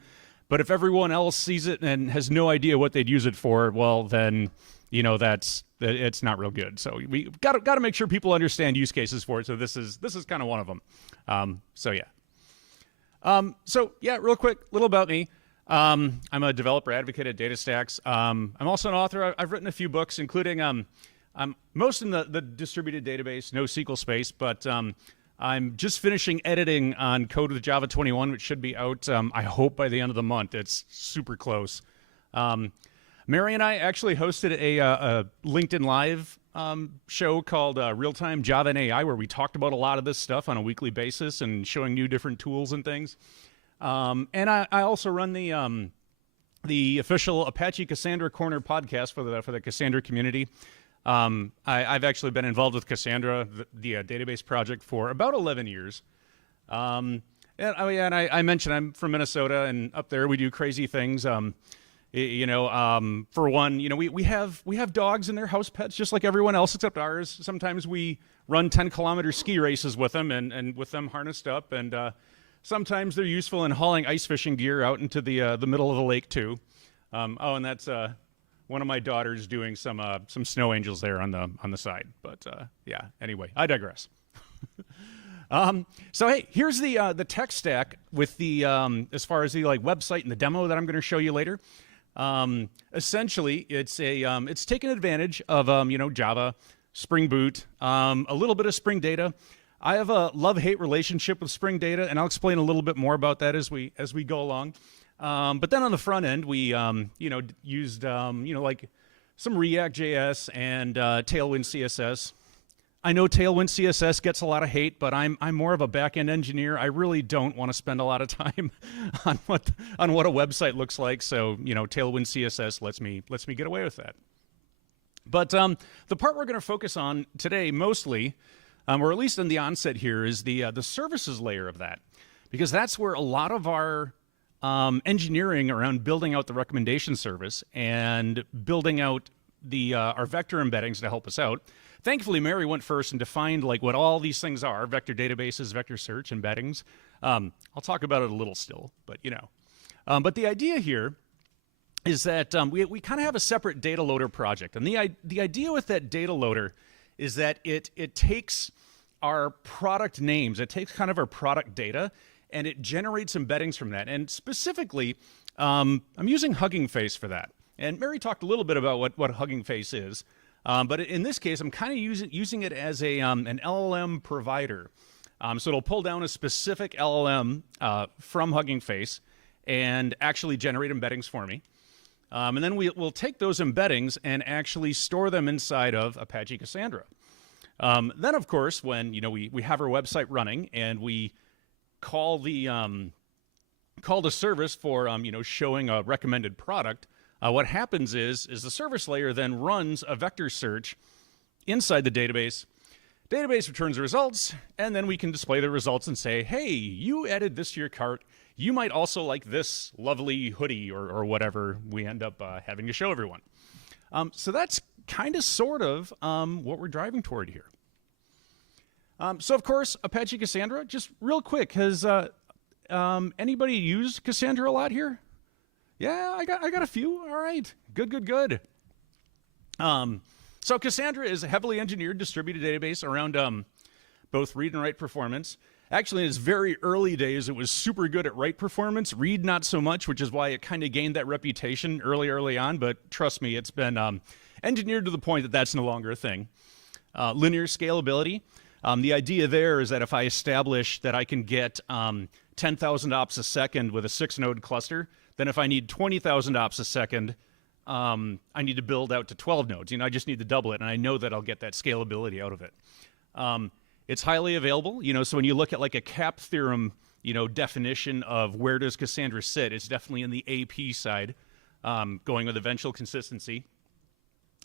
But if everyone else sees it and has no idea what they'd use it for, well, then it's not real good. So we got to make sure people understand use cases for it. So this is kind of one of them. So real quick, little about me. I'm a developer advocate at DataStax. I'm also an author. I've written a few books, including I'm most in the distributed database, NoSQL space, but I'm just finishing editing on Code with Java 21, which should be out, I hope, by the end of the month. It's super close. Mary and I actually hosted a LinkedIn Live show called Real-Time Java and AI, where we talked about a lot of this stuff on a weekly basis and showing new different tools and things. And I also run the official Apache Cassandra Corner podcast for the Cassandra community. I've actually been involved with Cassandra, the database project, for about 11 years. And I mentioned I'm from Minnesota, and up there we do crazy things. For one, we have dogs and they're house pets just like everyone else except ours. Sometimes we run 10-kilometer ski races with them and with them harnessed up, and sometimes they're useful in hauling ice fishing gear out into the middle of the lake too. And that's one of my daughters doing some snow angels there on the side. But anyway, I digress. So hey, here's the tech stack with the as far as the website and the demo that I'm going to show you later. Essentially, it's taken advantage of Java, Spring Boot, a little bit of Spring Data. I have a love-hate relationship with Spring Data, and I'll explain a little bit more about that as we go along. But then on the front end, we used some React.js and Tailwind CSS. I know Tailwind CSS gets a lot of hate, but I'm more of a back-end engineer. I really don't want to spend a lot of time on what a website looks like. So Tailwind CSS lets me get away with that. But the part we're going to focus on today mostly or at least in the onset here, is the services layer of that, because that's where a lot of our engineering around building out the recommendation service and building out the our vector embeddings to help us out. Thankfully, Mary went first and defined like what all these things are: vector databases, vector search, embeddings. I'll talk about it a little still, but you know. But the idea here is that we kind of have a separate data loader project, and the idea with that data loader is that it takes our product names, it takes kind of our product data, and it generates embeddings from that. And specifically, I'm using Hugging Face for that. And Mary talked a little bit about what Hugging Face is. But in this case, I'm kind of using it as an LLM provider. So it'll pull down a specific LLM from Hugging Face and actually generate embeddings for me. And then we'll take those embeddings and actually store them inside of Apache Cassandra. Then, of course, when we have our website running and we call the service for showing a recommended product, what happens is the service layer then runs a vector search inside the database. Database returns the results, and then we can display the results and say, hey, you added this to your cart. You might also like this lovely hoodie or whatever we end up having to show everyone. So that's kind of sort of what we're driving toward here. So, of course, Apache Cassandra, just real quick, has anybody used Cassandra a lot here? Yeah, I got a few. All right. Good. So Cassandra is a heavily engineered distributed database around both read and write performance. Actually, in its very early days, it was super good at write performance, read not so much, which is why it kind of gained that reputation early on. But trust me, it's been engineered to the point that that's no longer a thing. Linear scalability. The idea there is that if I establish that I can get 10,000 ops a second with a 6-node cluster, then if I need 20,000 ops a second, I need to build out to 12 nodes. I just need to double it, and I know that I'll get that scalability out of it. It's highly available. So when you look at like a CAP theorem, definition of where does Cassandra sit, it's definitely in the AP side, going with eventual consistency.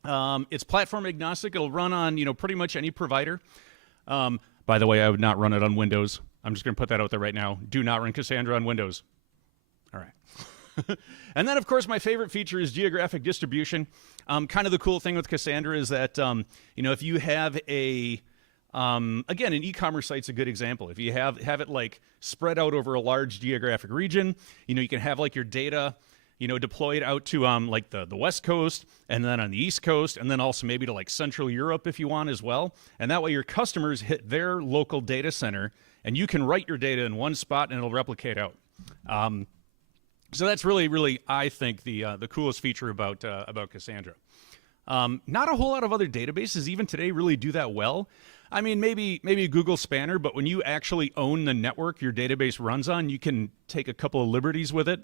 It's platform agnostic. It'll run on, pretty much any provider. By the way, I would not run it on Windows. I'm just going to put that out there right now. Do not run Cassandra on Windows. All right. And then, of course, my favorite feature is geographic distribution. Kind of the cool thing with Cassandra is that, if you have again, an e-commerce site's a good example. If you have it like spread out over a large geographic region, you can have like your data, deployed out to like the West Coast and then on the East Coast and then also maybe to like Central Europe if you want as well. And that way your customers hit their local data center and you can write your data in one spot and it'll replicate out. So that's really, I think, the coolest feature about Cassandra. Not a whole lot of other databases even today really do that well. I mean, maybe Google Spanner, but when you actually own the network your database runs on, you can take a couple of liberties with it.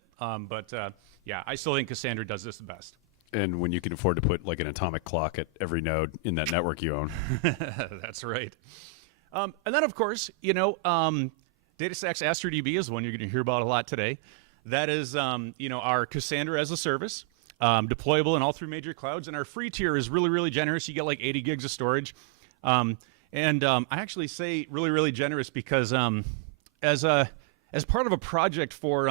Yeah, I still think Cassandra does this the best. And when you can afford to put like an atomic clock at every node in that network you own. That's right. And then, of course, DataStax AstroDB is the one you're going to hear about a lot today. That is, our Cassandra as a service, deployable in all 3 major clouds. And our free tier is really generous. You get like 80 gigs of storage. I actually say really generous because as part of a project for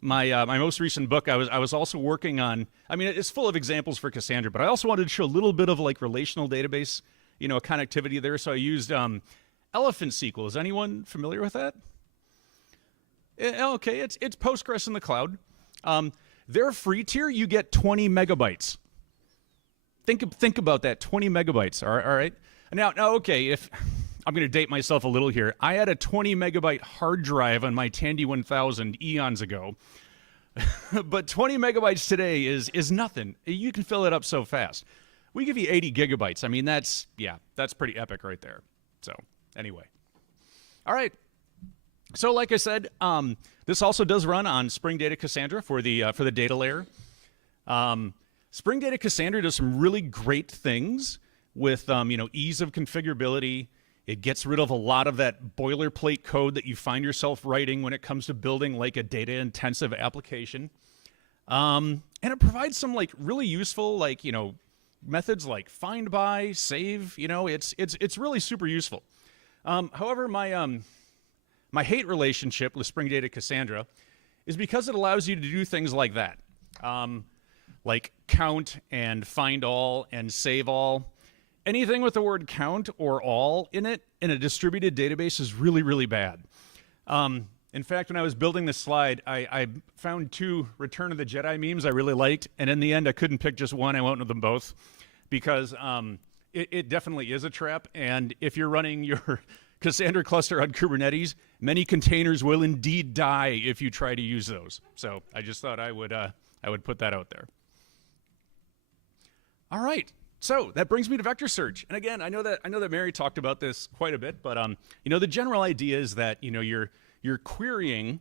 my most recent book, I was also working on. I mean, it's full of examples for Cassandra, but I also wanted to show a little bit of like relational database, connectivity there. So I used Elephant SQL. Is anyone familiar with that? Okay, it's Postgres in the cloud. Their free tier, you get 20 megabytes. Think about that, 20 megabytes. All right. Now, okay, if I'm going to date myself a little here, I had a 20 megabyte hard drive on my Tandy 1000 eons ago, but 20 megabytes today is nothing. You can fill it up so fast. We give you 80 gigabytes. I mean, that's pretty epic right there. So anyway, all right. So like I said, this also does run on Spring Data Cassandra for the data layer. Spring Data Cassandra does some really great things with ease of configurability. It gets rid of a lot of that boilerplate code that you find yourself writing when it comes to building like a data-intensive application. And it provides some like really useful methods like find by, save. It's really super useful. However, my hate relationship with Spring Data Cassandra is because it allows you to do things like that, like count and find all and save all. Anything with the word count or all in it in a distributed database is really, really bad. In fact, when I was building this slide, I found 2 Return of the Jedi memes I really liked, and in the end, I couldn't pick just one. I went with them both because it definitely is a trap, and if you're running your Cassandra cluster on Kubernetes, many containers will indeed die if you try to use those. So I just thought I would put that out there. All right. So that brings me to vector search. And again, I know that Mary talked about this quite a bit, but the general idea is that you're querying,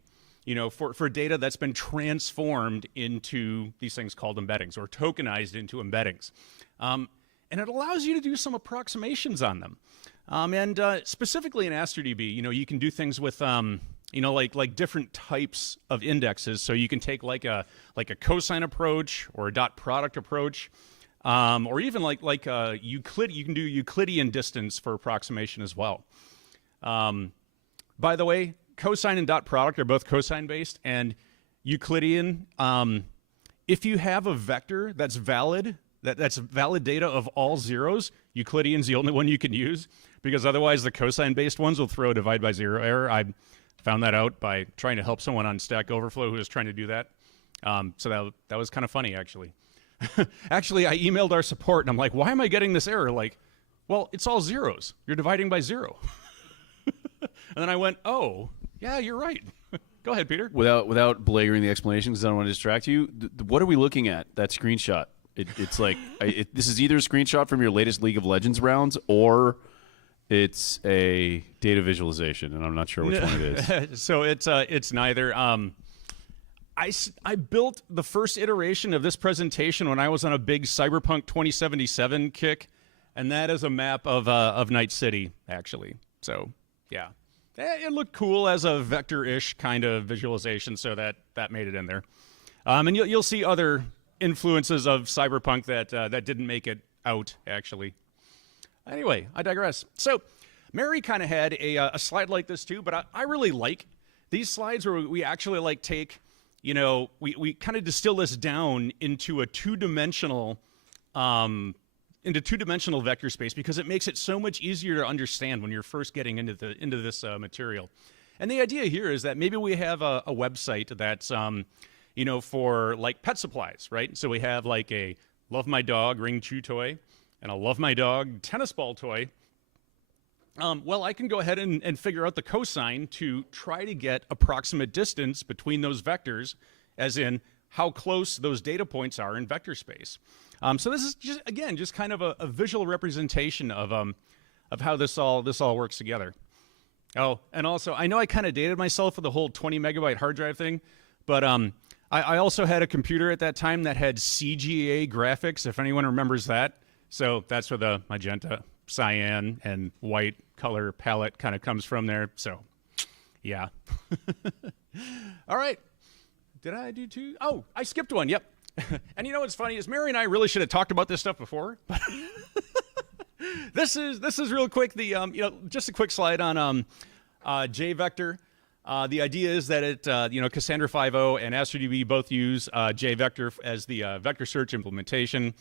for data that's been transformed into these things called embeddings or tokenized into embeddings. And it allows you to do some approximations on them. And specifically in AstroDB, you can do things with like different types of indexes. So you can take like a cosine approach or a dot product approach. Or even like Euclid, you can do Euclidean distance for approximation as well. By the way, cosine and dot product are both cosine based, and Euclidean. If you have a vector that's valid, that's valid data of all zeros, Euclidean's the only one you can use, because otherwise the cosine based ones will throw a divide by zero error. I found that out by trying to help someone on Stack Overflow who was trying to do that. So that was kind of funny, actually. Actually, I emailed our support, and I'm like, why am I getting this error? Like, well, it's all zeros. You're dividing by 0. And then I went, oh, yeah, you're right. Go ahead, Peter. Without belaboring the explanation, because I don't want to distract you, what are we looking at, that screenshot? It's like, this is either a screenshot from your latest League of Legends rounds, or it's a data visualization, and I'm not sure which one it is. So it's neither. I built the first iteration of this presentation when I was on a big Cyberpunk 2077 kick, and that is a map of Night City, actually. So, yeah. It looked cool as a vector-ish kind of visualization, so that made it in there. And you'll see other influences of Cyberpunk that didn't make it out, actually. Anyway, I digress. So, Mary kind of had a slide like this too, but I really like these slides where we actually take... we kind of distill this down into a two-dimensional vector space, because it makes it so much easier to understand when you're first getting into this material. And the idea here is that maybe we have a website that's for like pet supplies, right? So we have like a love my dog ring chew toy and a love my dog tennis ball toy. Well, I can go ahead and figure out the cosine to try to get approximate distance between those vectors, as in how close those data points are in vector space. So this is just kind of a visual representation of how this all works together. Oh, and also I know I kind of dated myself with the whole 20 megabyte hard drive thing, but I also had a computer at that time that had CGA graphics, if anyone remembers that. So that's where the magenta, cyan, and white color palette kind of comes from there. So, yeah. All right. Did I do 2? Oh, I skipped one. Yep. And you know what's funny is Mary and I really should have talked about this stuff before. But this is real quick. The just a quick slide on JVector. The idea is that it Cassandra 5.0 and AstroDB both use JVector as the vector search implementation.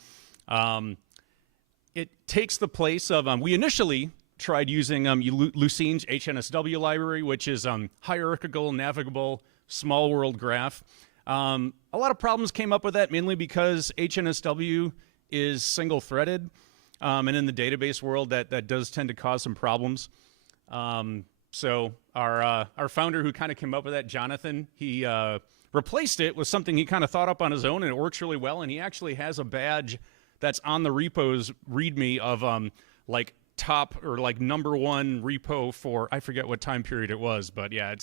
It takes the place of we initially tried using Lucine's HNSW library, which is hierarchical, navigable, small world graph. A lot of problems came up with that, mainly because HNSW is single-threaded, and in the database world, that does tend to cause some problems. So our founder who kind of came up with that, Jonathan, he replaced it with something he kind of thought up on his own, and it works really well. And he actually has a badge that's on the repo's README of like top or like #1 repo for, I forget what time period it was, but yeah,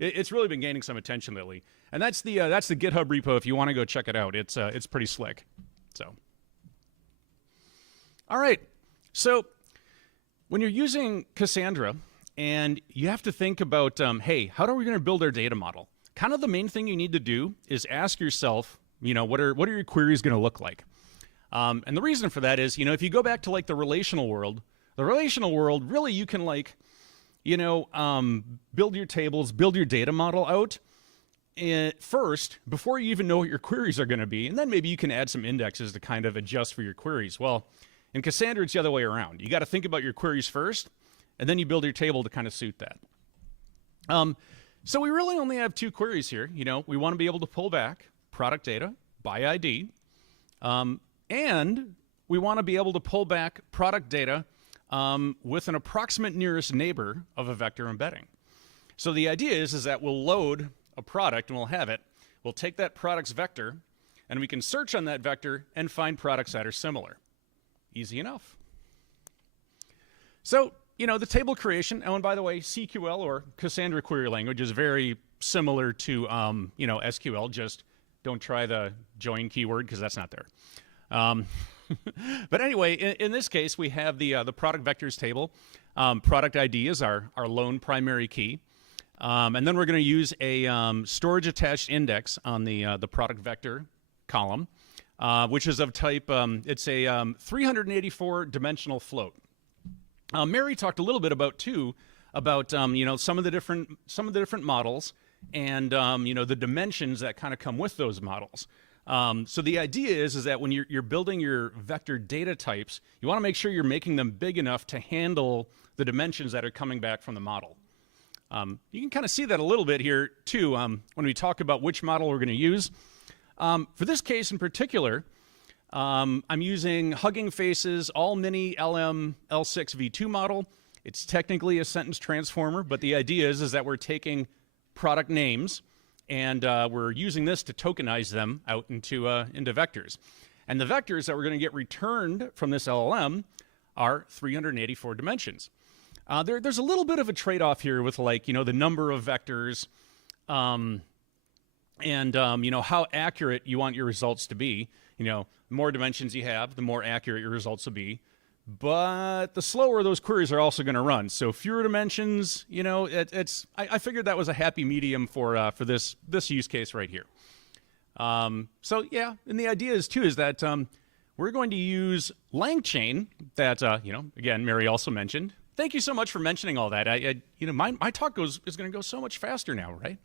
it's really been gaining some attention lately. And that's the GitHub repo if you want to go check it out. It's pretty slick. So, all right. So when you're using Cassandra and you have to think about, hey, how are we going to build our data model? Kind of the main thing you need to do is ask yourself, what are your queries going to look like? And the reason for that is, if you go back to like the relational world, really you can like, build your tables, build your data model out first before you even know what your queries are going to be. And then maybe you can add some indexes to kind of adjust for your queries. Well, in Cassandra, it's the other way around. You got to think about your queries first, and then you build your table to kind of suit that. So we really only have 2 queries here. We want to be able to pull back product data by ID, and we want to be able to pull back product data with an approximate nearest neighbor of a vector embedding. So the idea is that we'll load a product and we'll have it. We'll take that product's vector, and we can search on that vector and find products that are similar. Easy enough. So, the table creation, and by the way, CQL or Cassandra query language is very similar to, SQL. Just don't try the join keyword because that's not there. But anyway, in this case, we have the product vectors table. Product ID is our lone primary key. And then we're going to use a storage attached index on the product vector column, which is of type, it's a 384 dimensional float. Mary talked a little bit about some of the different models and the dimensions that kind of come with those models. So the idea is that when you're building your vector data types, you want to make sure you're making them big enough to handle the dimensions that are coming back from the model. You can kind of see that a little bit here too when we talk about which model we're going to use. For this case in particular, I'm using Hugging Face's All Mini LM L6 V2 model. It's technically a sentence transformer, but the idea is that we're taking product names and we're using this to tokenize them out into vectors. And the vectors that we're going to get returned from this LLM are 384 dimensions. There's a little bit of a trade-off here with the number of vectors and how accurate you want your results to be. The more dimensions you have, the more accurate your results will be. But the slower those queries are also going to run. So fewer dimensions, I figured that was a happy medium for this use case right here. So yeah, and the idea is that we're going to use LangChain that, again, Mary also mentioned. Thank you so much for mentioning all that. My talk is going to go so much faster now, right?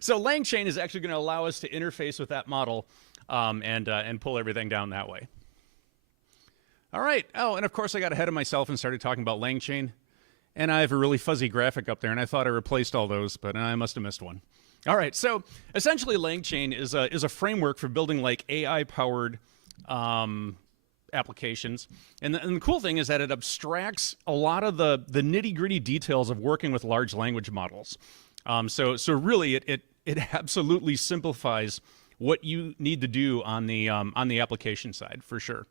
So LangChain is actually going to allow us to interface with that model and pull everything down that way. All right. Oh, and of course I got ahead of myself and started talking about LangChain, and I have a really fuzzy graphic up there, and I thought I replaced all those, but I must have missed one. All right. So essentially, LangChain is a framework for building AI-powered applications, and the cool thing is that it abstracts a lot of the nitty-gritty details of working with large language models. So really, it absolutely simplifies what you need to do on the application side for sure.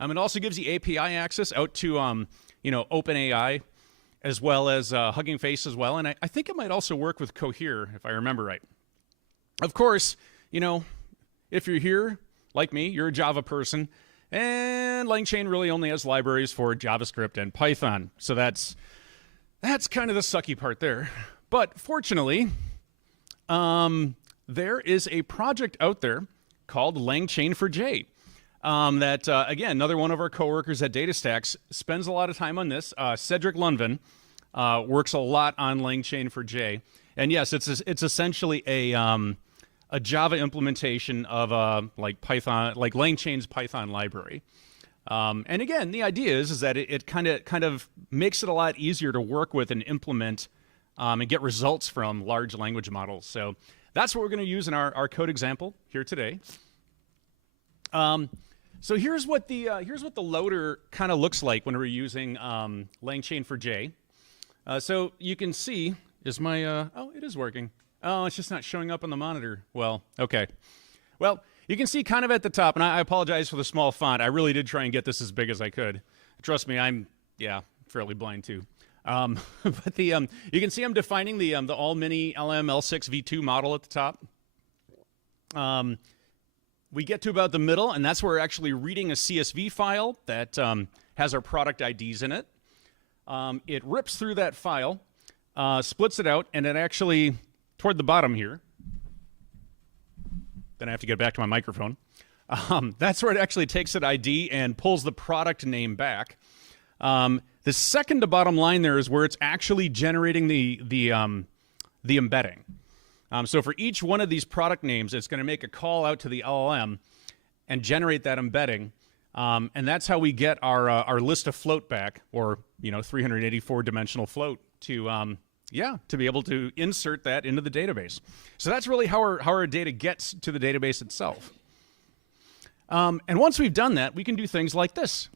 It also gives you API access out to OpenAI, as well as Hugging Face as well, and I think it might also work with Cohere if I remember right. Of course, if you're here like me, you're a Java person. And LangChain really only has libraries for JavaScript and Python. So that's kind of the sucky part there. But fortunately, there is a project out there called LangChain for J. That, again, another one of our coworkers at DataStax spends a lot of time on this. Cedric Lunvin works a lot on LangChain for J. And yes, it's essentially a Java implementation of Python, like LangChain's Python library. And again, the idea is that it kind of makes it a lot easier to work with and implement and get results from large language models. So that's what we're going to use in our code example here today. So here's what the loader kind of looks like when we're using LangChain for J. So you can see, is my oh, it is working. Oh, it's just not showing up on the monitor. Well, okay. Well, you can see kind of at the top, and I apologize for the small font. I really did try and get this as big as I could. Trust me, I'm fairly blind too. But you can see I'm defining the All Mini LM L6 V2 model at the top. We get to about the middle, and that's where we're actually reading a CSV file that has our product IDs in it. It rips through that file, splits it out, and it actually, toward the bottom here, then I have to get back to my microphone. That's where it actually takes an ID and pulls the product name back. The second to bottom line there is where it's actually generating the embedding. So for each one of these product names, it's going to make a call out to the LLM and generate that embedding. And that's how we get our list of float back, or 384 dimensional float to be able to insert that into the database. So that's really how our data gets to the database itself. And once we've done that, we can do things like this,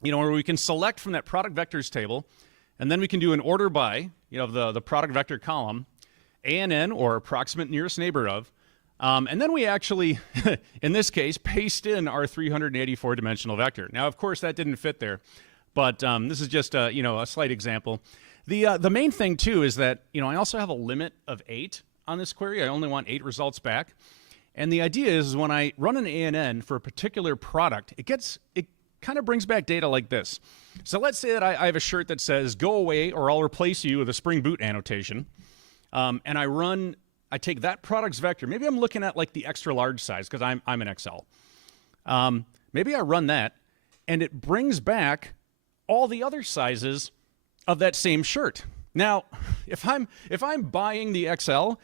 where we can select from that product vectors table, and then we can do an order by, the product vector column, ANN, or approximate nearest neighbor of, and then we actually, in this case, paste in our 384 dimensional vector. Now, of course, that didn't fit there, but this is just a slight example. The main thing too is that I also have a limit of 8 on this query. I only want 8 results back, and the idea is when I run an ANN for a particular product, it kind of brings back data like this. So let's say that I have a shirt that says "Go away, or I'll replace you" with a Spring Boot annotation, and I take that product's vector. Maybe I'm looking at like the extra large size because I'm an XL. Maybe I run that, and it brings back all the other sizes of that same shirt. Now, if I'm buying the XL,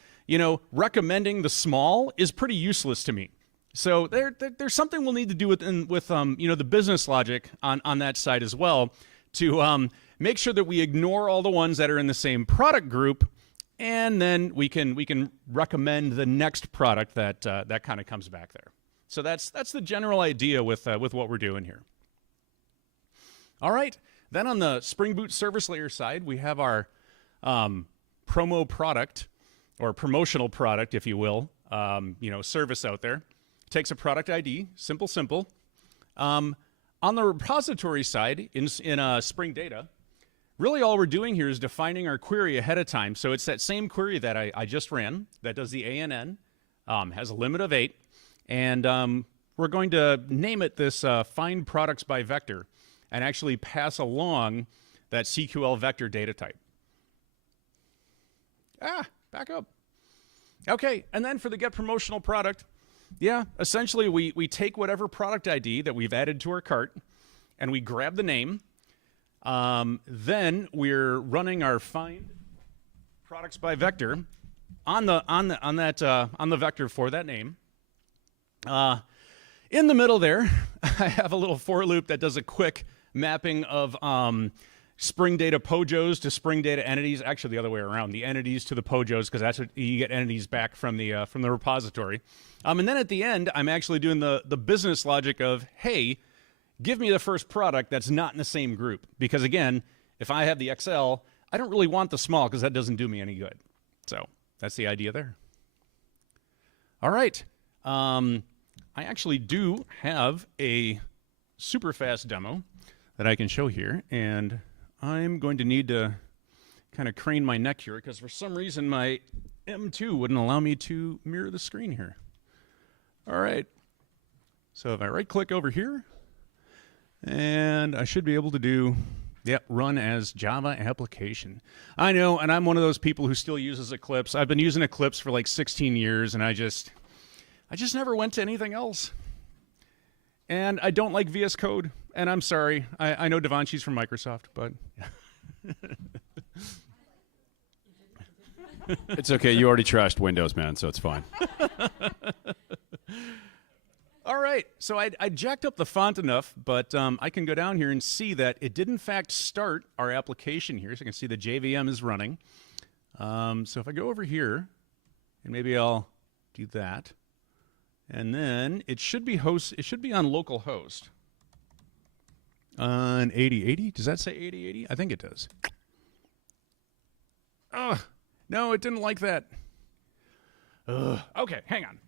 recommending the small is pretty useless to me. So there's something we'll need to do with the business logic on that side as well to make sure that we ignore all the ones that are in the same product group, and then we can recommend the next product that kind of comes back there. So that's the general idea with what we're doing here. All right. Then on the Spring Boot service layer side, we have our promo product, or promotional product, if you will, service out there. It takes a product ID, simple. On the repository side, in Spring Data, really all we're doing here is defining our query ahead of time. So it's that same query that I just ran that does the ANN, has a limit of 8, and we're going to name it this find products by vector, and actually pass along that CQL vector data type. Back up. Okay, and then for the get promotional product, essentially we take whatever product ID that we've added to our cart, and we grab the name. Then we're running our find products by vector on the vector for that name. In the middle there, I have a little for loop that does a quick mapping of Spring Data POJOs to Spring Data entities. Actually, the other way around, the entities to the POJOs, because that's what you get entities back from the repository. And then at the end, I'm actually doing the business logic of, hey, give me the first product that's not in the same group. Because again, if I have the XL, I don't really want the small because that doesn't do me any good. So that's the idea there. All right. I actually do have a super fast demo that I can show here, and I'm going to need to kind of crane my neck here because for some reason my M2 wouldn't allow me to mirror the screen here. All right. So if I right click over here, and I should be able to do, run as Java application. I know, and I'm one of those people who still uses Eclipse. I've been using Eclipse for like 16 years, and I just never went to anything else. And I don't like VS Code, and I'm sorry. I know Devanshi's from Microsoft, but... It's okay. You already trashed Windows, man, so it's fine. All right. So I jacked up the font enough, but I can go down here and see that it did, in fact, start our application here. So you can see the JVM is running. So if I go over here, and maybe I'll do that. And then it should be on local host. On 8080. Does that say 8080? I think it does. No, it didn't like that. Okay, hang on.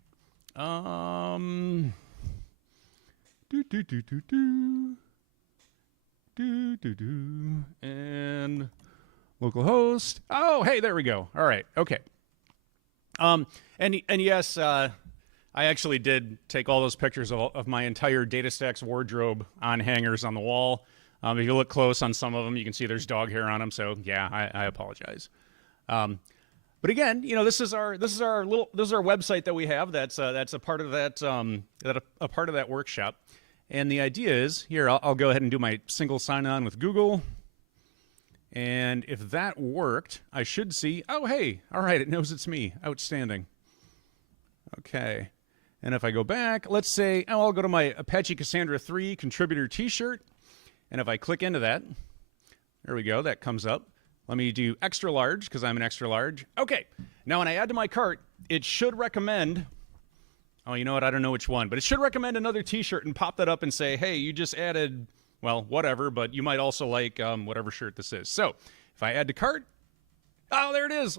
And local host. Oh, hey, there we go. All right, okay. And yes, I actually did take all those pictures of my entire DataStax wardrobe on hangers on the wall. If you look close on some of them, you can see there's dog hair on them. So yeah, I apologize. But again, this is our website that we have. That's a part of that a part of that workshop. And the idea is here. I'll go ahead and do my single sign-on with Google. And if that worked, I should see. Oh, hey, all right, it knows it's me. Outstanding. Okay. And if I go back, let's say, I'll go to my Apache Cassandra 3 contributor T-shirt. And if I click into that, there we go. That comes up. Let me do extra large because I'm an extra large. Okay. Now when I add to my cart, it should recommend, oh, you know what? I don't know which one, but it should recommend another T-shirt and pop that up and say, hey, you just added, well, whatever, but you might also like whatever shirt this is. So if I add to cart, oh, there it is.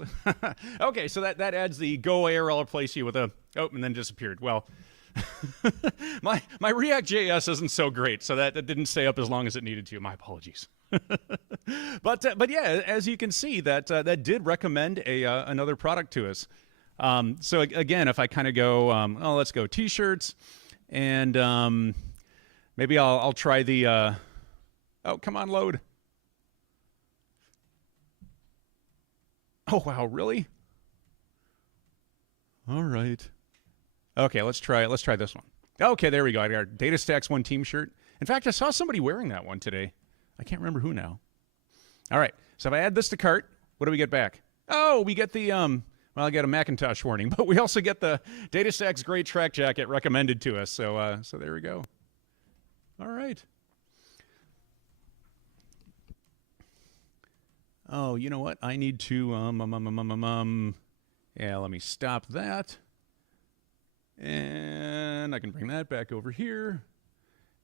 Okay, so that adds the go ARL replace you with a, oh, and then disappeared. Well, my React.js isn't so great, so that didn't stay up as long as it needed to. My apologies. But yeah, as you can see, that did recommend another product to us. So again, if I kind of go, oh, let's go T-shirts, and maybe I'll try the. Oh, come on, load. Oh wow, really? All right. Okay, let's try this one. Okay, there we go. I got our DataStax 1 team shirt. In fact, I saw somebody wearing that one today. I can't remember who now. All right, so if I add this to cart, what do we get back? Oh, we get the, well, I get a Macintosh warning, but we also get the DataStax Gray Track Jacket recommended to us. So there we go. All right. Oh, you know what? I need to, yeah, let me stop that. And I can bring that back over here.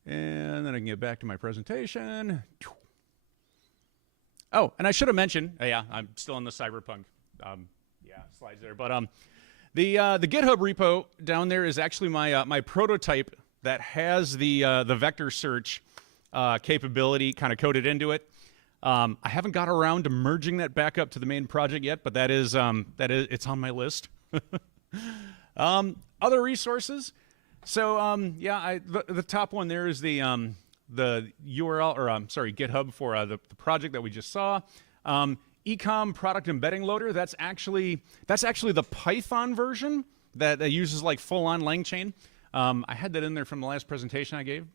And then I can get back to my presentation. Oh, and I should have mentioned, yeah, I'm still in the cyberpunk, slides there. But the GitHub repo down there is actually my prototype that has the vector search capability kind of coded into it. I haven't got around to merging that back up to the main project yet, but that is it's on my list. Other resources. So yeah, the top one there is the URL, or GitHub for the project that we just saw. Ecom product embedding loader. That's actually the Python version that uses like full-on LangChain. I had that in there from the last presentation I gave.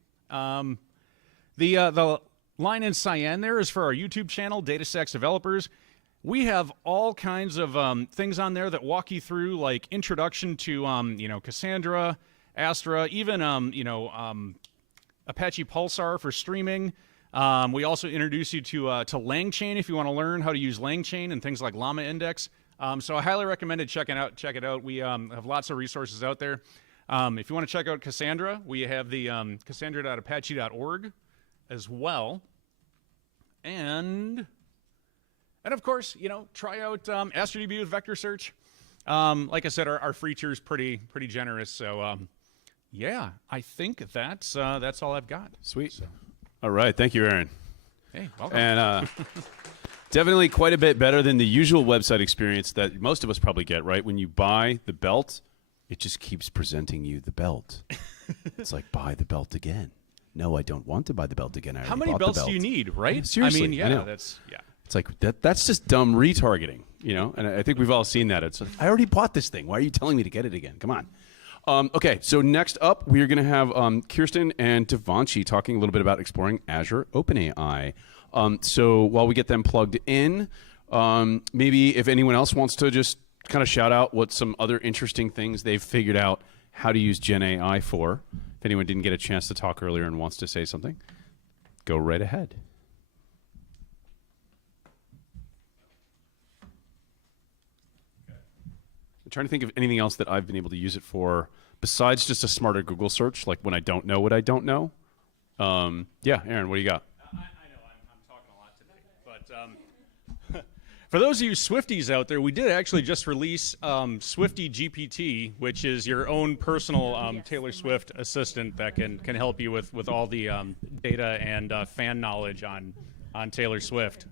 The line in cyan there is for our YouTube channel, DataStax Developers. We have all kinds of things on there that walk you through, like introduction to Cassandra, Astra, even Apache Pulsar for streaming. We also introduce you to LangChain if you want to learn how to use LangChain and things like Llama Index. So I highly recommend check it out. We have lots of resources out there. If you want to check out Cassandra, we have the cassandra.apache.org as well. And of course, try out AstroDB with vector search. Like I said, our free tier is pretty generous. So yeah, I think that's all I've got. Sweet. So. All right, thank you, Aaron. Hey, welcome. And definitely quite a bit better than the usual website experience that most of us probably get, right? When you buy the belt, it just keeps presenting you the belt. It's like, buy the belt again. No, I don't want to buy the belt again. I How many belts do you need, right? Yeah, seriously, I mean, yeah, I know. that's, yeah. It's like, that's just dumb retargeting, And I think we've all seen that. It's like, I already bought this thing. Why are you telling me to get it again? Come on. Okay, so next up, we're going to have Kirsten and Devanshi talking a little bit about exploring Azure OpenAI. So while we get them plugged in, maybe if anyone else wants to just kind of shout out what some other interesting things they've figured out how to use GenAI for. If anyone didn't get a chance to talk earlier and wants to say something, go right ahead. I'm trying to think of anything else that I've been able to use it for besides just a smarter Google search, like when I don't know what I don't know. Yeah, Aaron, what do you got? I know I'm talking a lot today, but for those of you Swifties out there, we did actually just release Swifty GPT, which is your own personal Taylor Swift assistant that can help you with all the data and fan knowledge on Taylor Swift.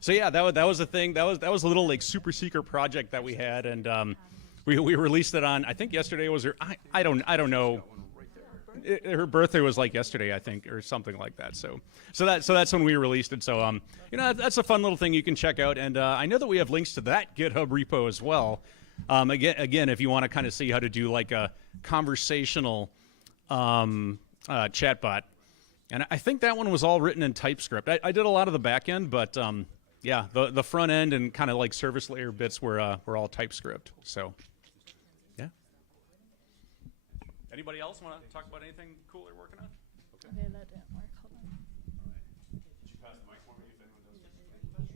So yeah, that was a thing. That was a little like super secret project that we had, and we released it on. I think yesterday was. I don't know. her birthday was like yesterday, I think, or something like that. So that's when we released it. So that's a fun little thing you can check out. And I know that we have links to that GitHub repo as well. Again, if you want to kind of see how to do like a conversational chatbot. And I think that one was all written in TypeScript. I did a lot of the back end, but yeah, the front end and kind of like service layer bits were all TypeScript. So, yeah. Anybody else want to talk about anything cool they're working on? Okay, that didn't work. Hold on. Did you pass the mic for me if anyone does?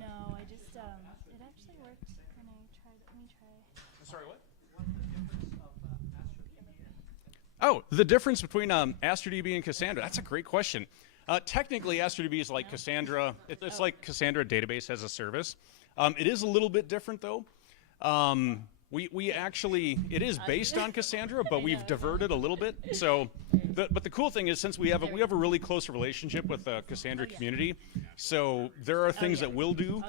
No, I just it actually worked when I tried. Let me try. Sorry, what? Oh, the difference between AstroDB and Cassandra. That's a great question. Technically, AstroDB is like Cassandra. It's like Cassandra database as a service. It is a little bit different, though. We actually, it is based on Cassandra, but we've diverted a little bit. So, but the cool thing is, since we have a really close relationship with the Cassandra community, so there are things that we'll do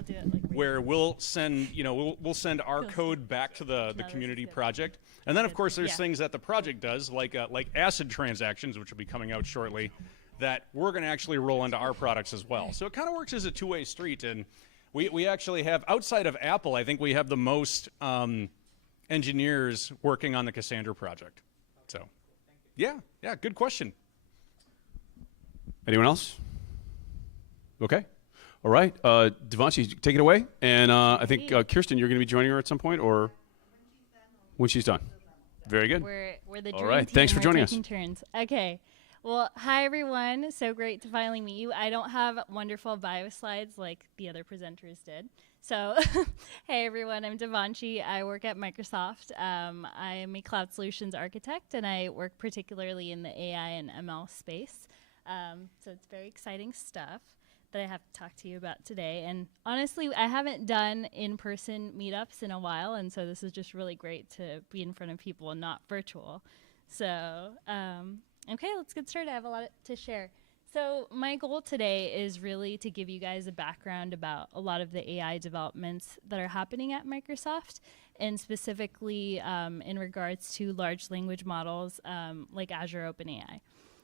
where we'll send, we'll send our code back to the community project, and then of course there's things that the project does, like ACID transactions, which will be coming out shortly, that we're going to actually roll into our products as well. So it kind of works as a two-way street, and we actually have, outside of Apple, I think we have the most engineers working on the Cassandra project. So, yeah, good question. Anyone else? Okay. All right. Devanshi, take it away. And I think Kirsten, you're going to be joining her at some point, or when she's done. Very good. We're the dream All right. team. Thanks for We're joining us. taking turns. Okay. Well, hi everyone. So great to finally meet you. I don't have wonderful bio slides like the other presenters did. So, hey everyone, I'm Devanshi. I work at Microsoft. I am a cloud solutions architect, and I work particularly in the AI and ML space. So it's very exciting stuff that I have to talk to you about today. And honestly, I haven't done in-person meetups in a while, and so this is just really great to be in front of people and not virtual. So, okay, let's get started. I have a lot to share. So my goal today is really to give you guys a background about a lot of the AI developments that are happening at Microsoft, and specifically in regards to large language models like Azure OpenAI.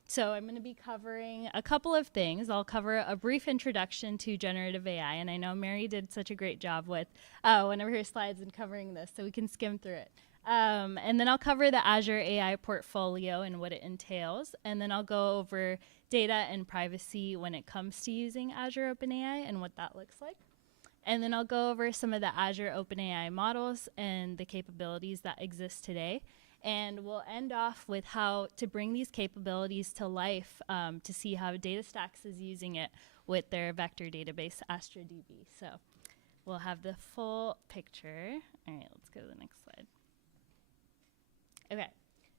So I'm going to be covering a couple of things. I'll cover a brief introduction to generative AI, and I know Mary did such a great job with one of her slides in covering this, so we can skim through it. And then I'll cover the Azure AI portfolio and what it entails, and then I'll go over data and privacy when it comes to using Azure OpenAI and what that looks like. And then I'll go over some of the Azure OpenAI models and the capabilities that exist today. And we'll end off with how to bring these capabilities to life to see how DataStax is using it with their vector database, AstroDB. So we'll have the full picture. All right, let's go to the next slide. Okay,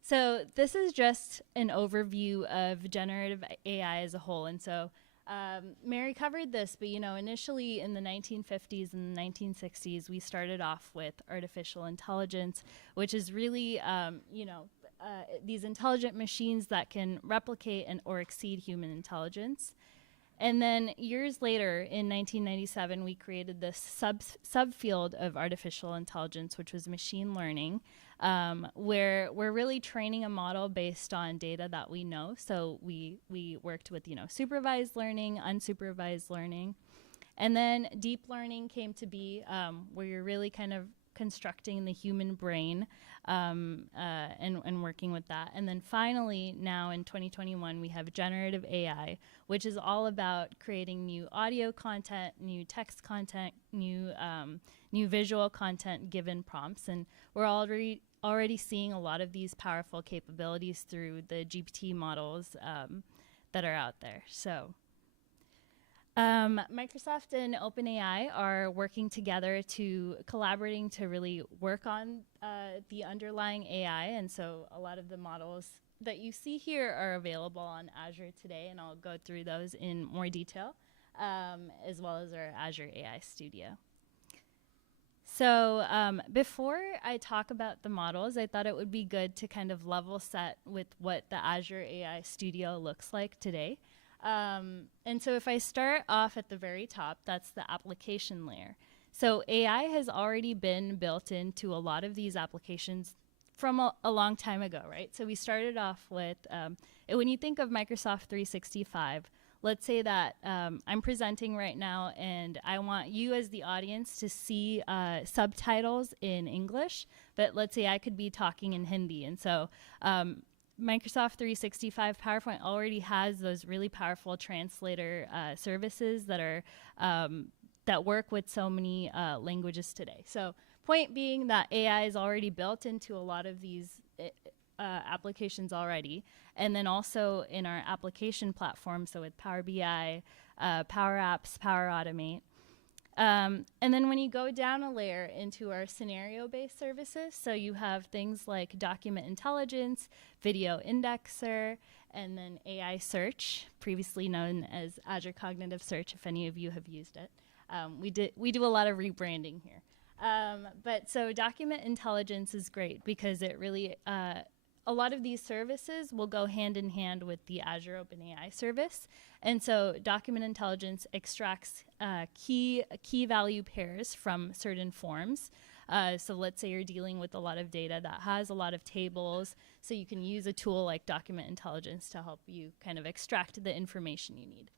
so this is just an overview of generative AI as a whole. And so Mary covered this, but initially in the 1950s and the 1960s, we started off with artificial intelligence, which is really, these intelligent machines that can replicate or exceed human intelligence. And then years later, in 1997, we created this subfield of artificial intelligence, which was machine learning, where we're really training a model based on data that we know. So we worked with supervised learning, unsupervised learning, and then deep learning came to be, where you're really kind of constructing the human brain and working with that. And then finally, now in 2021, we have generative AI, which is all about creating new audio content, new text content, new visual content given prompts. And we're already seeing a lot of these powerful capabilities through the GPT models that are out there. So Microsoft and OpenAI are working together collaborating to really work on the underlying AI. And so a lot of the models that you see here are available on Azure today, and I'll go through those in more detail, as well as our Azure AI Studio. So before I talk about the models, I thought it would be good to kind of level set with what the Azure AI Studio looks like today. And so if I start off at the very top, that's the application layer. So AI has already been built into a lot of these applications from a long time ago, right? So we started off with, when you think of Microsoft 365, let's say that I'm presenting right now and I want you as the audience to see subtitles in English, but let's say I could be talking in Hindi. And so Microsoft 365 PowerPoint already has those really powerful translator services that are that work with so many languages today. So point being that AI is already built into a lot of these applications already. And then also in our application platform, so with Power BI, Power Apps, Power Automate. And then when you go down a layer into our scenario-based services, so you have things like document intelligence, video indexer, and then AI search, previously known as Azure Cognitive Search, if any of you have used it. We do a lot of rebranding here. But so document intelligence is great because it really, a lot of these services will go hand in hand with the Azure OpenAI service. And so document intelligence extracts key value pairs from certain forms. So let's say you're dealing with a lot of data that has a lot of tables. So you can use a tool like document intelligence to help you kind of extract the information you need.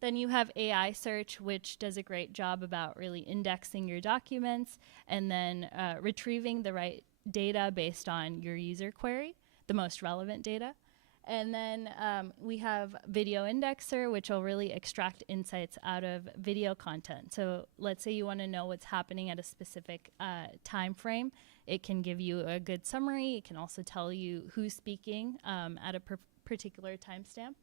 Then you have AI search, which does a great job about really indexing your documents and then retrieving the right data based on your user query, the most relevant data. And then we have video indexer, which will really extract insights out of video content. So let's say you want to know what's happening at a specific time frame. It can give you a good summary. It can also tell you who's speaking at a particular timestamp.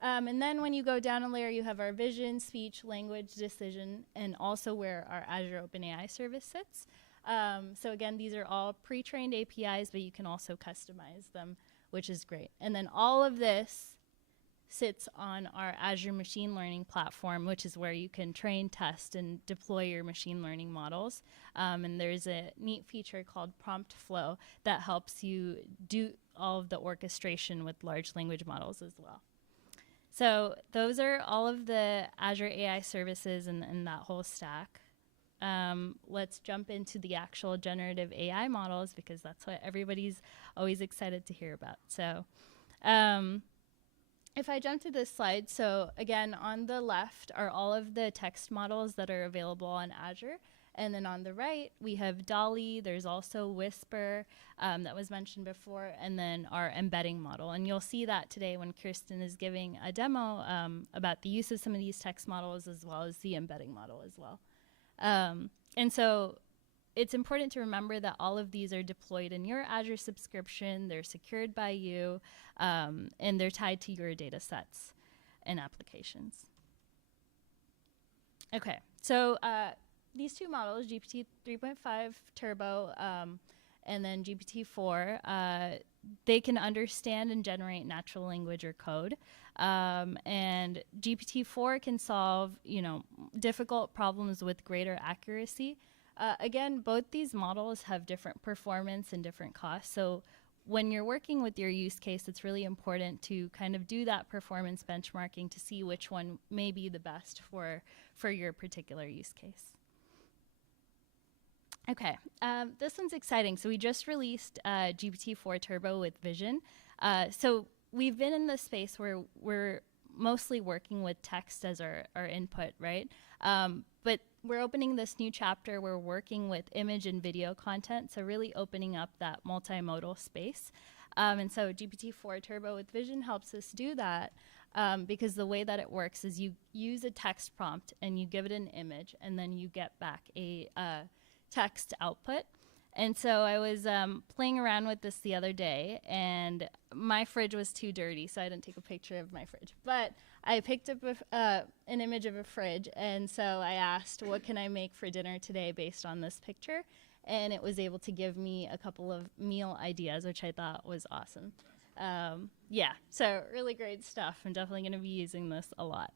And then when you go down a layer, you have our vision, speech, language, decision, and also where our Azure OpenAI service sits. So again, these are all pre-trained APIs, but you can also customize them, which is great. And then all of this sits on our Azure machine learning platform, which is where you can train, test, and deploy your machine learning models. And there's a neat feature called Prompt Flow that helps you do all of the orchestration with large language models as well. So those are all of the Azure AI services and that whole stack. Let's jump into the actual generative AI models because that's what everybody's always excited to hear about. So if I jump to this slide, so again, on the left are all of the text models that are available on Azure. And then on the right, we have DALL-E. There's also Whisper that was mentioned before, and then our embedding model. And you'll see that today when Kirsten is giving a demo about the use of some of these text models as well as the embedding model as well. And so it's important to remember that all of these are deployed in your Azure subscription. They're secured by you, and they're tied to your data sets and applications. Okay, so these two models, GPT 3.5 Turbo and then GPT-4, they can understand and generate natural language or code. And GPT-4 can solve, difficult problems with greater accuracy. Again, both these models have different performance and different costs. So when you're working with your use case, it's really important to kind of do that performance benchmarking to see which one may be the best for your particular use case. Okay, this one's exciting. So we just released GPT-4 Turbo with Vision. So we've been in this space where we're mostly working with text as our input, right? But we're opening this new chapter. We're working with image and video content, so really opening up that multimodal space. And so GPT-4 Turbo with Vision helps us do that because the way that it works is you use a text prompt and you give it an image, and then you get back a text output. And so I was playing around with this the other day, and my fridge was too dirty, so I didn't take a picture of my fridge. But I picked up an image of a fridge, and so I asked, what can I make for dinner today based on this picture? And it was able to give me a couple of meal ideas, which I thought was awesome. Yeah, so really great stuff. I'm definitely going to be using this a lot.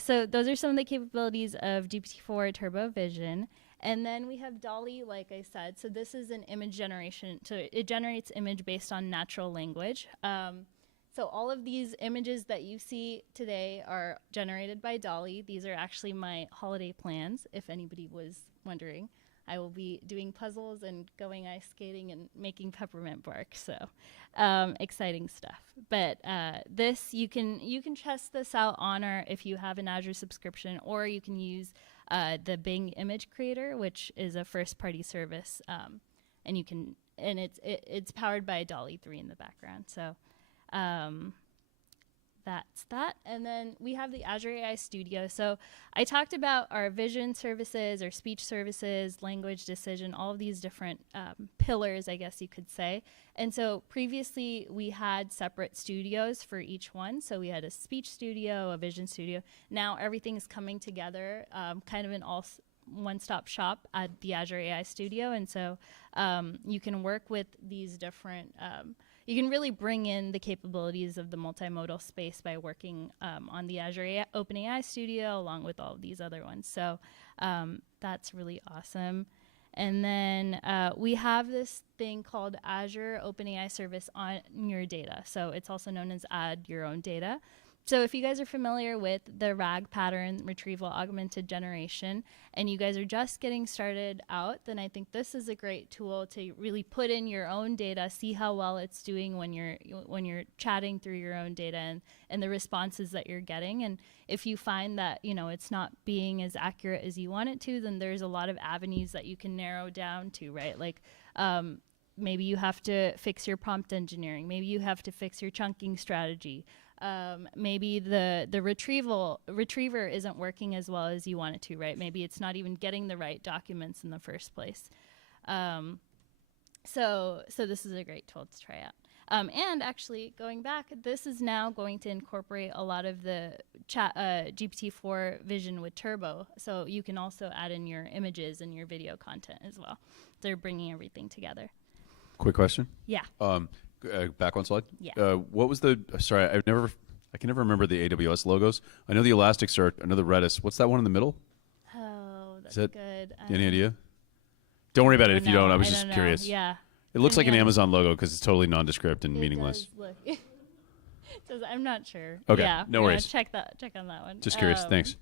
So those are some of the capabilities of GPT-4 Turbo Vision. And then we have DALL-E, like I said. So this is an image generation. So it generates image based on natural language. So all of these images that you see today are generated by DALL-E. These are actually my holiday plans, if anybody was wondering. I will be doing puzzles and going ice skating and making peppermint bark. So exciting stuff. But this you can test this out on if you have an Azure subscription, or you can use the Bing Image Creator, which is a first-party service, and you can it's powered by DALL-E 3 in the background. So that's that. And then we have the Azure AI Studio. So I talked about our vision services, our speech services, language decision, all of these different pillars, I guess you could say. And so previously we had separate studios for each one. So we had a speech studio, a vision studio. Now everything is coming together, kind of an one-stop shop at the Azure AI Studio. And so you can work with these different you can really bring in the capabilities of the multimodal space by working on the Azure OpenAI Studio along with all of these other ones. So that's really awesome. And then we have this thing called Azure OpenAI Service on your data. So it's also known as Add Your Own Data. So if you guys are familiar with the RAG pattern, retrieval augmented generation, and you guys are just getting started out, then I think this is a great tool to really put in your own data, see how well it's doing when you're chatting through your own data and the responses that you're getting. And if you find that it's not being as accurate as you want it to, then there's a lot of avenues that you can narrow down to, right? Like maybe you have to fix your prompt engineering, maybe you have to fix your chunking strategy. Maybe the retriever isn't working as well as you want it to, right? Maybe it's not even getting the right documents in the first place. So this is a great tool to try out. And actually, going back, this is now going to incorporate a lot of the GPT-4 vision with Turbo. So you can also add in your images and your video content as well. They're bringing everything together. Quick question. Yeah. Back one slide. Yeah. What was the? Sorry, I can never remember the AWS logos. I know the Elasticsearch. I know the Redis. What's that one in the middle? Oh, that's Is that good. Any idea? Don't worry about it if you don't. I was just curious. Yeah. It looks like an Amazon logo because it's totally nondescript and meaningless. I'm not sure. Okay. Yeah. No worries. Check on that one. Just curious. Thanks.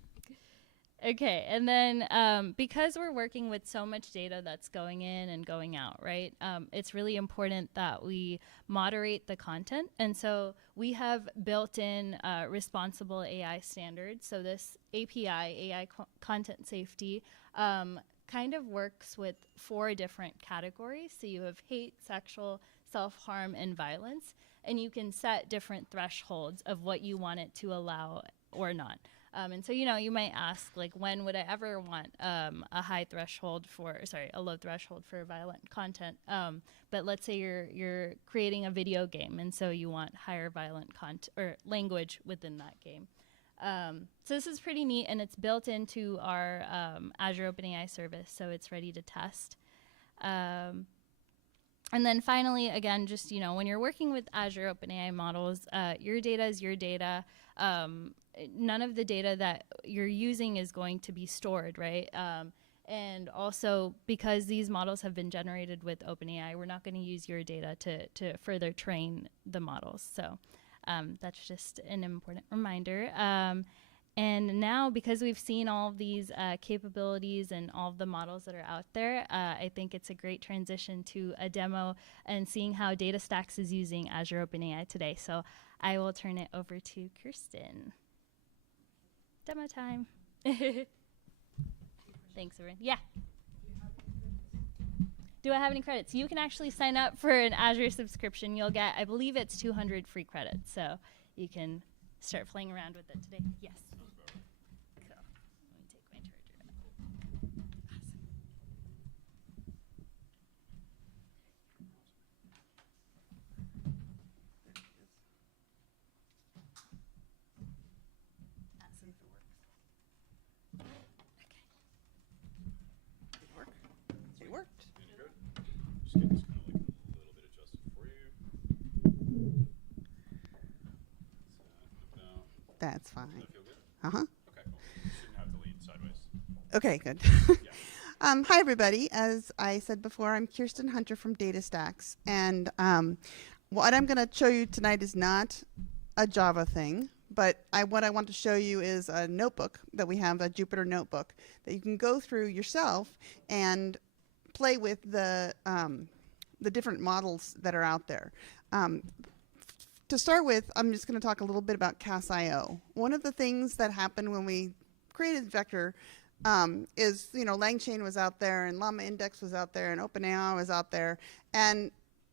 Okay, and then because we're working with so much data that's going in and going out, right, it's really important that we moderate the content. And so we have built in responsible AI standards. So this API, AI content safety, kind of works with 4 different categories. So you have hate, sexual, self-harm, and violence. And you can set different thresholds of what you want it to allow or not. And so, you might ask, like, when would I ever want a low threshold for violent content? But let's say you're creating a video game, and so you want higher violent content or language within that game. So this is pretty neat, and it's built into our Azure OpenAI service, so it's ready to test. And then finally, again, just, when you're working with Azure OpenAI models, your data is your data. None of the data that you're using is going to be stored, right? And also, because these models have been generated with OpenAI, we're not going to use your data to further train the models. So that's just an important reminder. And now, because we've seen all of these capabilities and all of the models that are out there, I think it's a great transition to a demo and seeing how DataStax is using Azure OpenAI today. So I will turn it over to Kirsten. Demo time. Thanks, everyone. Yeah. Do I have any credits? You can actually sign up for an Azure subscription. You'll get, I believe it's 200 free credits. So you can start playing around with it today. Yes. Cool. Let me take my charger out. Awesome. It worked. Just get this kind of like a little bit adjusted for you. That's fine. Does that feel good? Uh-huh. Okay, cool. You shouldn't have to lean sideways. Okay, good. Hi, everybody. As I said before, I'm Kirsten Hunter from DataStax. And what I'm going to show you tonight is not a Java thing, but what I want to show you is a notebook that we have, a Jupyter notebook, that you can go through yourself and play with the different models that are out there. To start with, I'm just going to talk a little bit about Cass.io. One of the things that happened when we created Vector is, LangChain was out there, and Llama Index was out there, and OpenAI was out there, and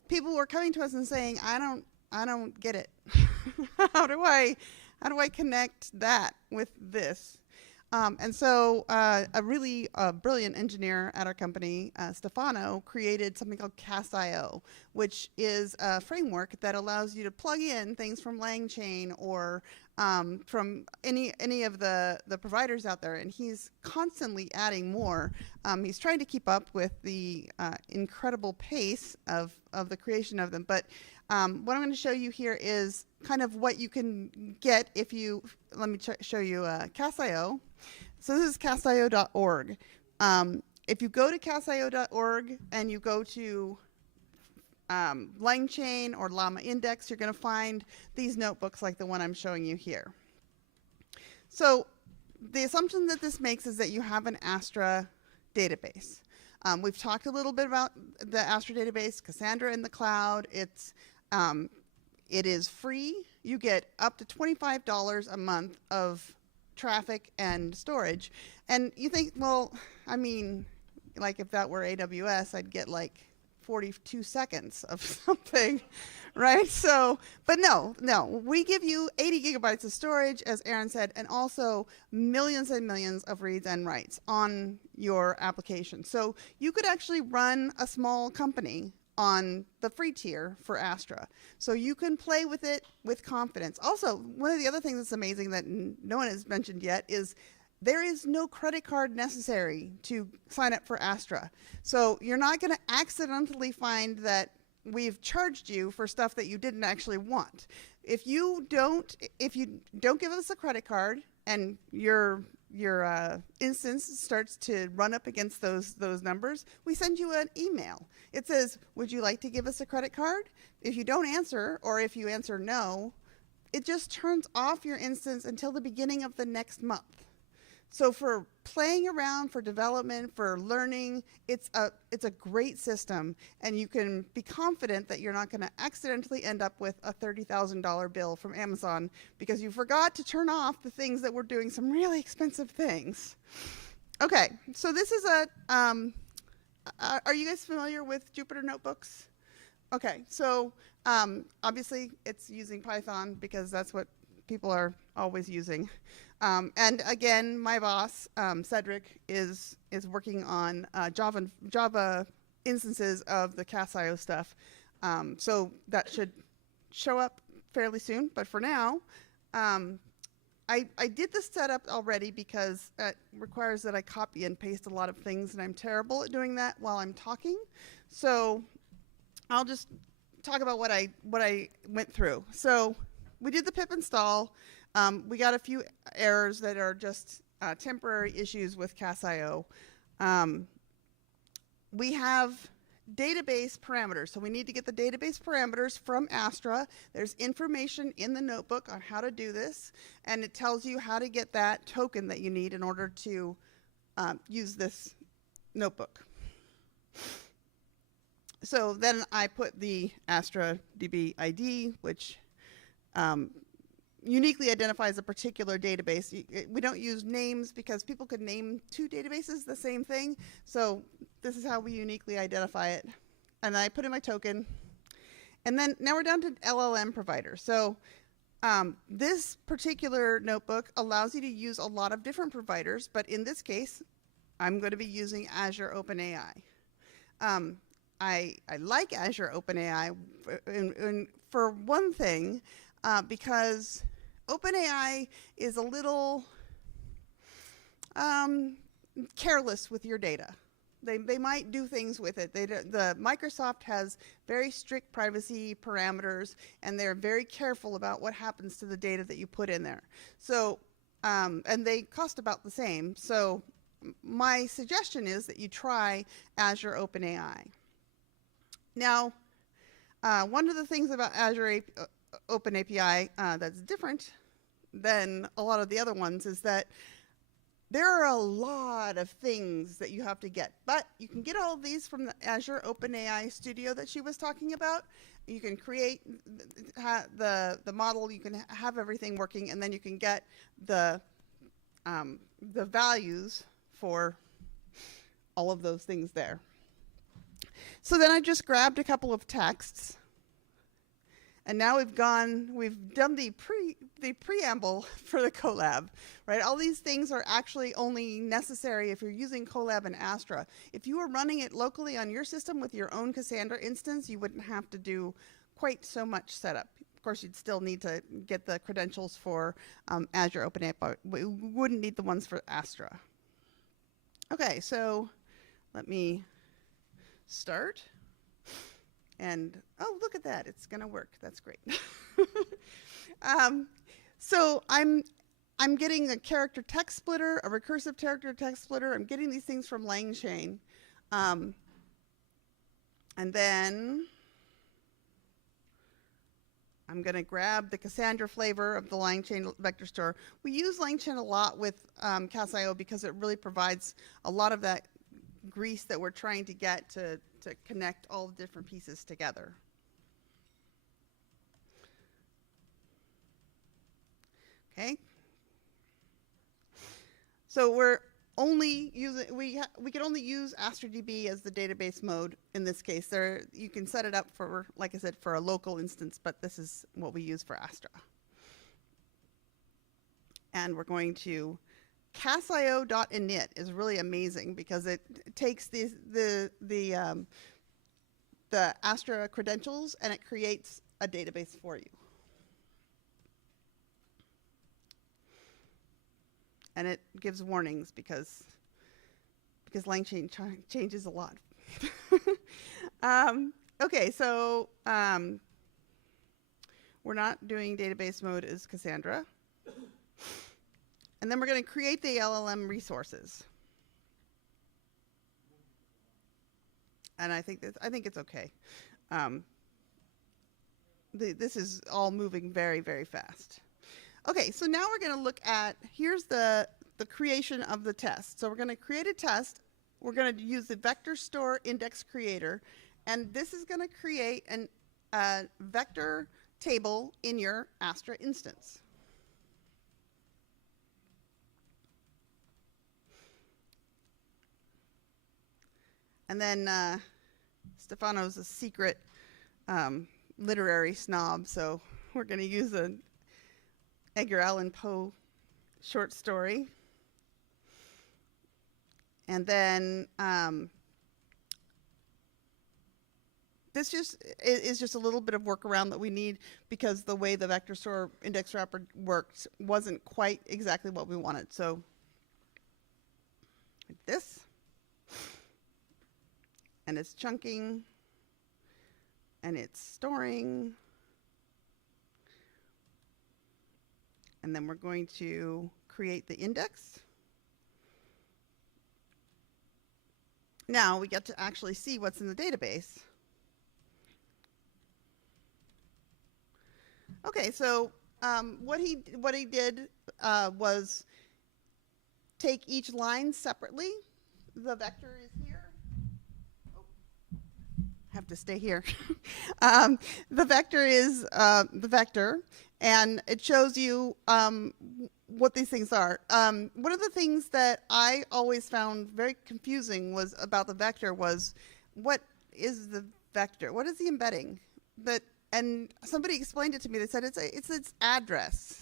people were coming to us and saying, I don't get it. How do I connect that with this? And so a really brilliant engineer at our company, Stefano, created something called Cass.io, which is a framework that allows you to plug in things from LangChain or from any of the providers out there. And he's constantly adding more. He's trying to keep up with the incredible pace of the creation of them. But what I'm going to show you here is kind of what you can get if you, let me show you Cass.io. So this is cassio.org. If you go to cassio.org and you go to LangChain or Llama Index, you're going to find these notebooks like the one I'm showing you here. So the assumption that this makes is that you have an Astra database. We've talked a little bit about the Astra database, Cassandra in the cloud. It is free. You get up to $25 a month of traffic and storage. And you think, well, I mean, like if that were AWS, I'd get like 42 seconds of something, right? So, but no, we give you 80 gigabytes of storage, as Aaron said, and also millions and millions of reads and writes on your application. So you could actually run a small company on the free tier for Astra. So you can play with it with confidence. Also, one of the other things that's amazing that no one has mentioned yet is there is no credit card necessary to sign up for Astra. So you're not going to accidentally find that we've charged you for stuff that you didn't actually want. If you don't give us a credit card and your instance starts to run up against those numbers, we send you an email. It says, would you like to give us a credit card? If you don't answer, or if you answer no, it just turns off your instance until the beginning of the next month. So for playing around, for development, for learning, it's a great system, and you can be confident that you're not going to accidentally end up with a $30,000 bill from Amazon because you forgot to turn off the things that were doing some really expensive things. Okay, so this is are you guys familiar with Jupyter Notebooks? Okay, so obviously it's using Python because that's what people are always using. And again, my boss, Cedric, is working on Java instances of the Cass.io stuff. So that should show up fairly soon. But for now, I did this setup already because it requires that I copy and paste a lot of things, and I'm terrible at doing that while I'm talking. So I'll just talk about what I went through. So we did the pip install. We got a few errors that are just temporary issues with Cass.io. We have database parameters. So we need to get the database parameters from Astra. There's information in the notebook on how to do this, and it tells you how to get that token that you need in order to use this notebook. So then I put the Astra DB ID, which uniquely identifies a particular database. We don't use names because people could name two databases the same thing. So this is how we uniquely identify it. And I put in my token. And then now we're down to LLM providers. So this particular notebook allows you to use a lot of different providers, but in this case, I'm going to be using Azure OpenAI. I like Azure OpenAI for one thing, because OpenAI is a little careless with your data. They might do things with it. The Microsoft has very strict privacy parameters, and they're very careful about what happens to the data that you put in there. So, and they cost about the same. So my suggestion is that you try Azure OpenAI. Now, one of the things about Azure OpenAPI that's different than a lot of the other ones is that there are a lot of things that you have to get, but you can get all of these from the Azure OpenAI Studio that she was talking about. You can create the model, you can have everything working, and then you can get the values for all of those things there. So then I just grabbed a couple of texts, and now we've done the preamble for the Colab, right? All these things are actually only necessary if you're using Colab and Astra. If you were running it locally on your system with your own Cassandra instance, you wouldn't have to do quite so much setup. Of course, you'd still need to get the credentials for Azure OpenAI, but we wouldn't need the ones for Astra. Okay, so let me start. And oh, look at that, it's gonna work. That's great. So I'm getting a character text splitter, a recursive character text splitter. I'm getting these things from LangChain. And then I'm gonna grab the Cassandra flavor of the LangChain vector store. We use LangChain a lot with Cass.io because it really provides a lot of that grease that we're trying to get to connect all the different pieces together. Okay. So we're only using, we can only use AstraDB as the database mode in this case. You can set it up for, like I said, for a local instance, but this is what we use for Astra. And we're going to Cass.io.init is really amazing because it takes the Astra credentials and it creates a database for you. And it gives warnings because LangChain changes a lot. Okay, so we're not doing database mode as Cassandra. And then we're going to create the LLM resources. And I think it's okay. This is all moving very, very fast. Okay, so now we're going to look at, here's the creation of the test. So we're going to create a test. We're going to use the vector store index creator. And this is going to create a vector table in your Astra instance. And then Stefano's a secret literary snob, so we're going to use an Edgar Allan Poe short story. And then this is just a little bit of workaround that we need because the way the vector store index wrapper worked wasn't quite exactly what we wanted. So like this. And it's chunking, and it's storing. And then we're going to create the index. Now we get to actually see what's in the database. Okay, so what he did was take each line separately. The vector is here. Have to stay here. The vector is the vector, and it shows you what these things are. One of the things that I always found very confusing was about the vector was, what is the vector? What is the embedding? And somebody explained it to me. They said it's its address.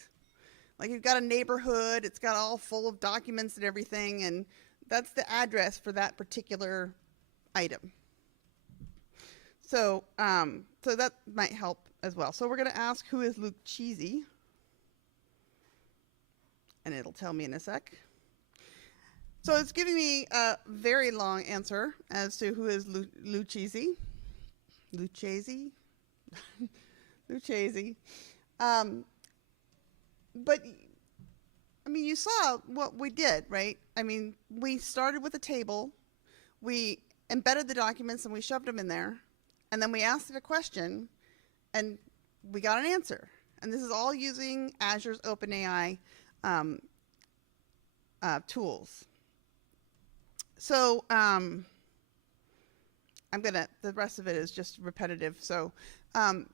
Like you've got a neighborhood, it's got all full of documents and everything, and that's the address for that particular item. So, so that might help as well. So we're going to ask who is Luke Cheesy, and it'll tell me in a sec. So it's giving me a very long answer as to who is Lucchese. Lucchese? Lucchese. But, I mean, you saw what we did, right? I mean, we started with a table, we embedded the documents, and we shoved them in there. And then we asked it a question, and we got an answer. And this is all using Azure's OpenAI tools. So the rest of it is just repetitive. So I'm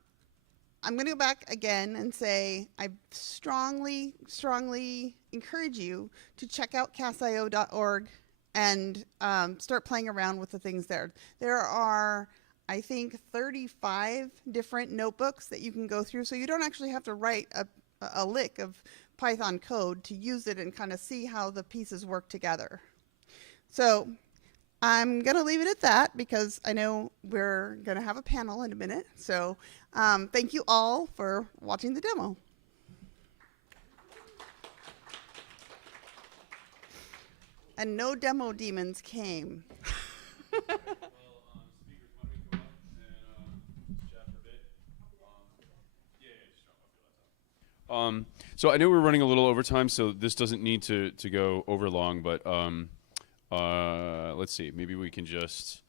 going to go back again and say I strongly, strongly encourage you to check out cassio.org and start playing around with the things there. There are, I think, 35 different notebooks that you can go through, so you don't actually have to write a lick of Python code to use it and kind of see how the pieces work together. So I'm going to leave it at that because I know we're going to have a panel in a minute. So thank you all for watching the demo. And no demo demons came. So I know we're running a little over time, so this doesn't need to go over long, but let's see. Maybe we can just,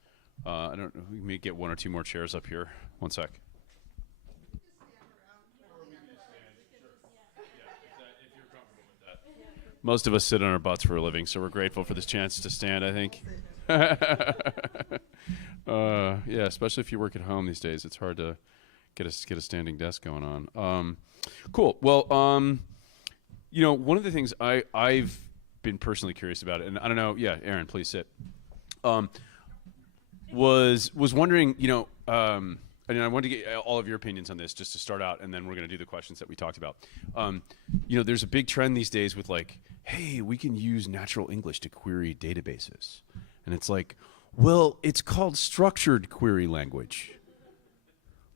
I don't know, we may get one or two more chairs up here. One sec. Most of us sit on our butts for a living, so we're grateful for this chance to stand, I think. Yeah, especially if you work at home these days. It's hard to get a standing desk going on. Cool. Well, you know, one of the things I've been personally curious about it, and I don't know, yeah, Aaron, please sit. Was wondering, you know, and I wanted to get all of your opinions on this just to start out, and then we're going to do the questions that we talked about. You know, there's a big trend these days with like, hey, we can use natural English to query databases. And it's like, well, it's called structured query language.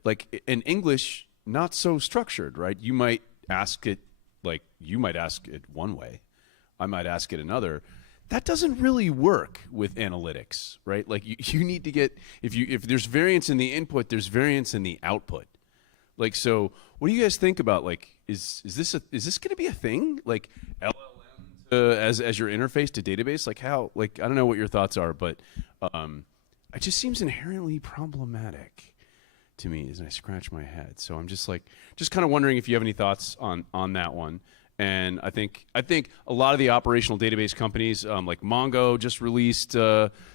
Like in English, not so structured, right? You might ask it, like you might ask it one way. I might ask it another. That doesn't really work with analytics, right? Like you need to get, if there's variance in the input, there's variance in the output. Like, so what do you guys think about, like, is this going to be a thing? Like LLM as your interface to database? Like how, like, I don't know what your thoughts are, but it just seems inherently problematic to me as I scratch my head. So I'm just kind of wondering if you have any thoughts on that one. And I think a lot of the operational database companies, like Mongo just released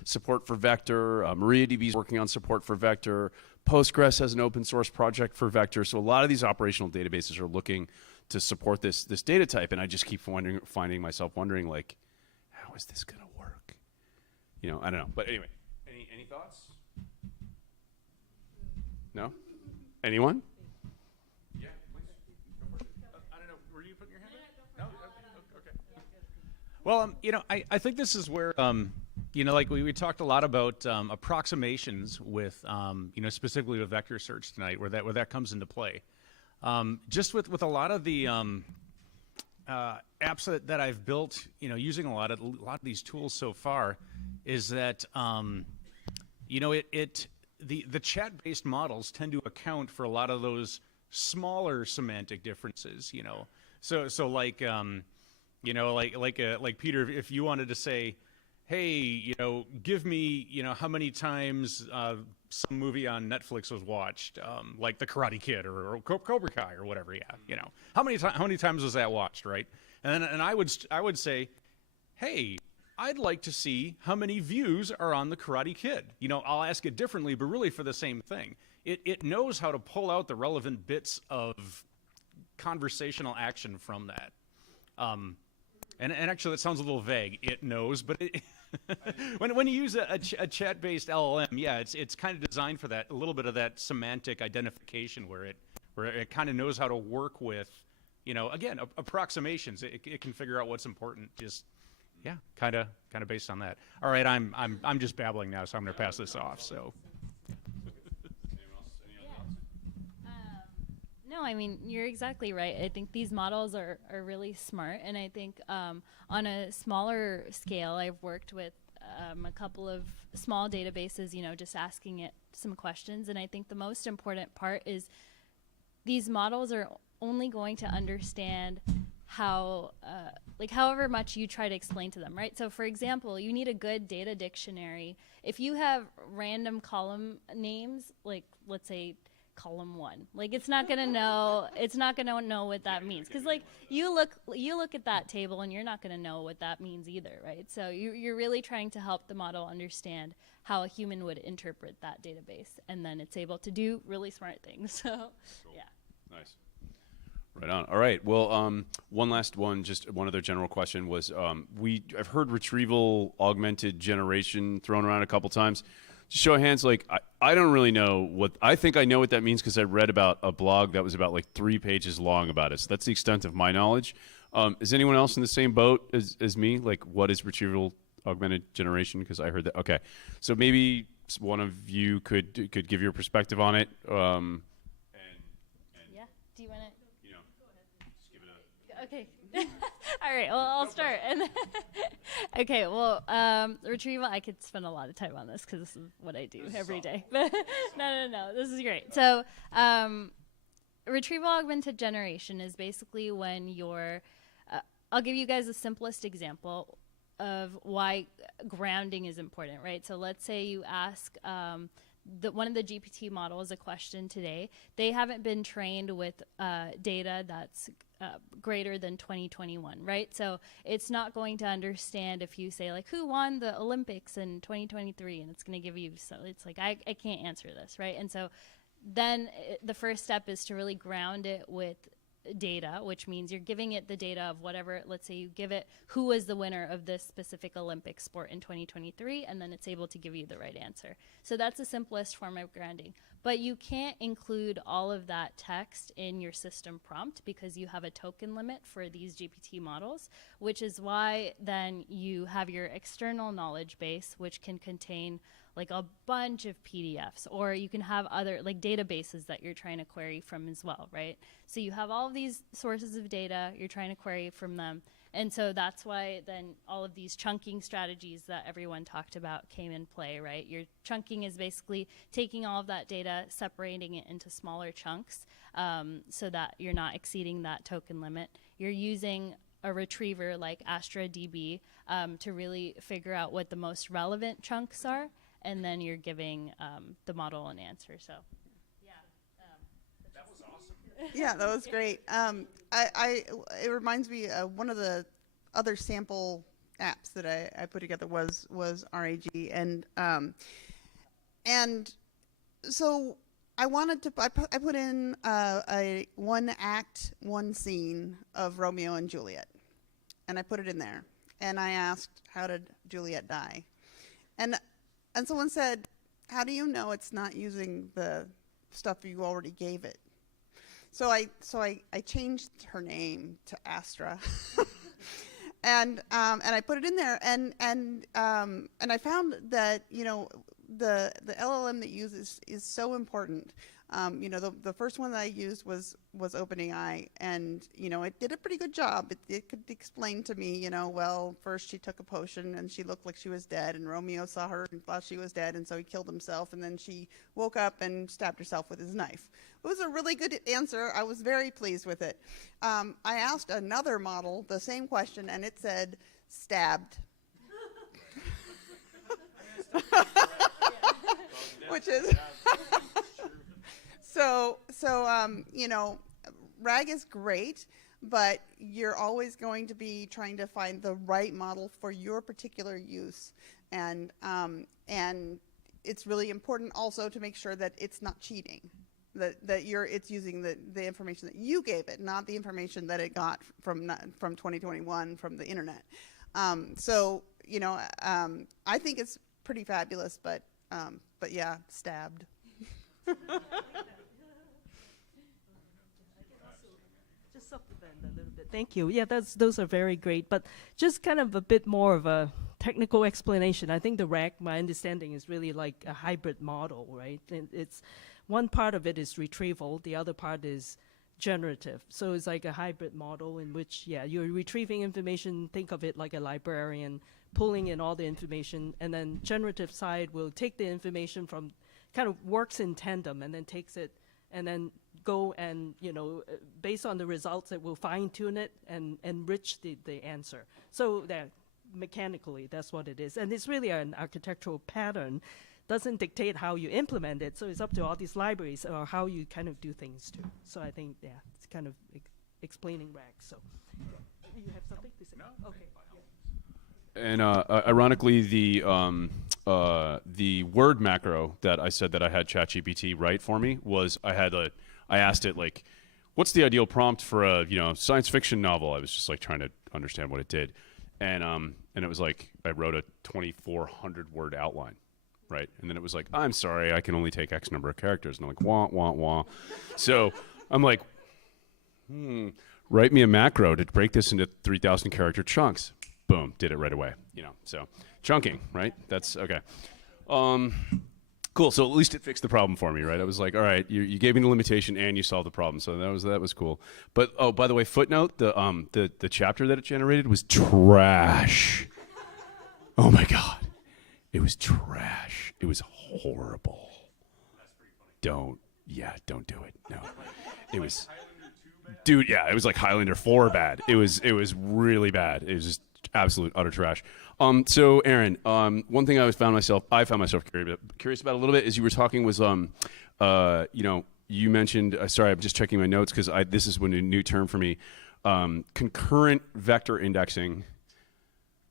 support for Vector. MariaDB is working on support for Vector. Postgres has an open source project for Vector. So a lot of these operational databases are looking to support this data type. And I just keep finding myself wondering, like, how is this going to work? You know, I don't know. But anyway, any thoughts? No? Anyone? Yeah, please. I don't know. Were you putting your hand up? No? Okay. Well, you know, I think this is where, you know, like we talked a lot about approximations with, you know, specifically with vector search tonight, where that comes into play. Just with a lot of the apps that I've built, you know, using a lot of these tools so far, is that, you know, the chat-based models tend to account for a lot of those smaller semantic differences, you know. So like, you know, like Peter, if you wanted to say, hey, you know, give me, you know, how many times some movie on Netflix was watched, like The Karate Kid or Cobra Kai or whatever, yeah, you know, how many times was that watched, right? And I would say, hey, I'd like to see how many views are on The Karate Kid. You know, I'll ask it differently, but really for the same thing. It knows how to pull out the relevant bits of conversational action from that. And actually, that sounds a little vague. It knows, but when you use a chat-based LLM, yeah, it's kind of designed for that, a little bit of that semantic identification where it kind of knows how to work with, you know, again, approximations. It can figure out what's important. Just yeah, kind of based on that. All right, I'm just babbling now, so I'm going to pass this off. So. No, I mean, you're exactly right. I think these models are really smart, and I think on a smaller scale, I've worked with a couple of small databases, you know, just asking it some questions, and I think the most important part is these models are only going to understand how, like, however much you try to explain to them, right? So, for example, you need a good data dictionary. If you have random column names, like, let's say, column 1. Like it's not gonna know. It's not gonna know what that means because like you look at that table and you're not gonna know what that means either, right? So you're really trying to help the model understand how a human would interpret that database, and then it's able to do really smart things. So, yeah. Nice. Right on. All right. Well, one last one, just one other general question was, I've heard retrieval augmented generation thrown around a couple times. Just show of hands, like, I don't really know what, I think I know what that means because I read about a blog that was about like 3 pages long about it. So that's the extent of my knowledge. Is anyone else in the same boat as me? Like, what is retrieval augmented generation? Because I heard that. Okay. So maybe one of you could give your perspective on it. Yeah. Do you want to? Okay. All right. Well, I'll start. And okay. Well, retrieval. I could spend a lot of time on this because this is what I do every day. But no. This is great. So, retrieval augmented generation is basically when you're. I'll give you guys the simplest example of why grounding is important, right? So let's say you ask one of the GPT models a question today. They haven't been trained with data that's greater than 2021, right? So it's not going to understand if you say like, who won the Olympics in 2023? And it's going to give you, so it's like, I can't answer this, right? And so then the first step is to really ground it with data, which means you're giving it the data of whatever, let's say you give it who was the winner of this specific Olympic sport in 2023, and then it's able to give you the right answer. So that's the simplest form of grounding. But you can't include all of that text in your system prompt because you have a token limit for these GPT models, which is why then you have your external knowledge base, which can contain like a bunch of PDFs, or you can have other like databases that you're trying to query from as well, right? So you have all of these sources of data, you're trying to query from them. And so that's why then all of these chunking strategies that everyone talked about came in play, right? Your chunking is basically taking all of that data, separating it into smaller chunks so that you're not exceeding that token limit. You're using a retriever like AstraDB to really figure out what the most relevant chunks are, and then you're giving the model an answer. So, yeah. That was awesome. Yeah, that was great. It reminds me of one of the other sample apps that I put together was RAG, and so I wanted to I put in a 1 act 1 scene of Romeo and Juliet, and I put it in there, and I asked, how did Juliet die? And someone said, how do you know it's not using the stuff you already gave it? So I changed her name to Astra, and I put it in there, and I found that the LLM that uses is so important. The first one that I used was OpenAI, and it did a pretty good job. It could explain to me, well, first she took a potion and she looked like she was dead, and Romeo saw her and thought she was dead, and so he killed himself, and then she woke up and stabbed herself with his knife. It was a really good answer. I was very pleased with it. I asked another model the same question, and it said stabbed. Which is so RAG is great, but you're always going to be trying to find the right model for your particular use, and it's really important also to make sure that it's not cheating, that it's using the information that you gave it, not the information that it got from 2021 from the internet. I think it's pretty fabulous, but yeah, stabbed. Just supplement a little bit. Thank you. Yeah, those are very great. But just kind of a bit more of a technical explanation. I think the RAG, my understanding, is really like a hybrid model, right? And it's one part of it is retrieval, the other part is generative. So it's like a hybrid model in which, you're retrieving information. Think of it like a librarian pulling in all the information, and then generative side will take the information from, kind of works in tandem, and then takes it and then go and, based on the results, it will fine tune it and enrich the answer. So that mechanically, that's what it is. And it's really an architectural pattern doesn't dictate how you implement it. So it's up to all these libraries or how you kind of do things too. So I think, yeah, it's kind of explaining RAG. So you have something to say? No. Okay. And ironically, the word macro that I said that I had ChatGPT write for me was I asked it like, what's the ideal prompt for a science fiction novel? I was just like trying to understand what it did, and it was like I wrote a 2,400 word outline, right? And then it was like, I'm sorry, I can only take X number of characters, and I'm like, wah wah wah. So I'm like, write me a macro to break this into 3,000 character chunks. Boom, did it right away. So chunking, right? That's okay. Cool. So at least it fixed the problem for me, right? I was like, all right, you gave me the limitation and you solved the problem. So that was cool. But oh, by the way, footnote: the chapter that it generated was trash. Oh my god, it was trash. It was horrible. Don't do it. No, it was. Dude, yeah, it was like Highlander 4 bad. It was really bad. It was just absolute utter trash. So Aaron, one thing I found myself curious about a little bit as you were talking was you mentioned sorry, I'm just checking my notes because this is a new term for me, concurrent vector indexing,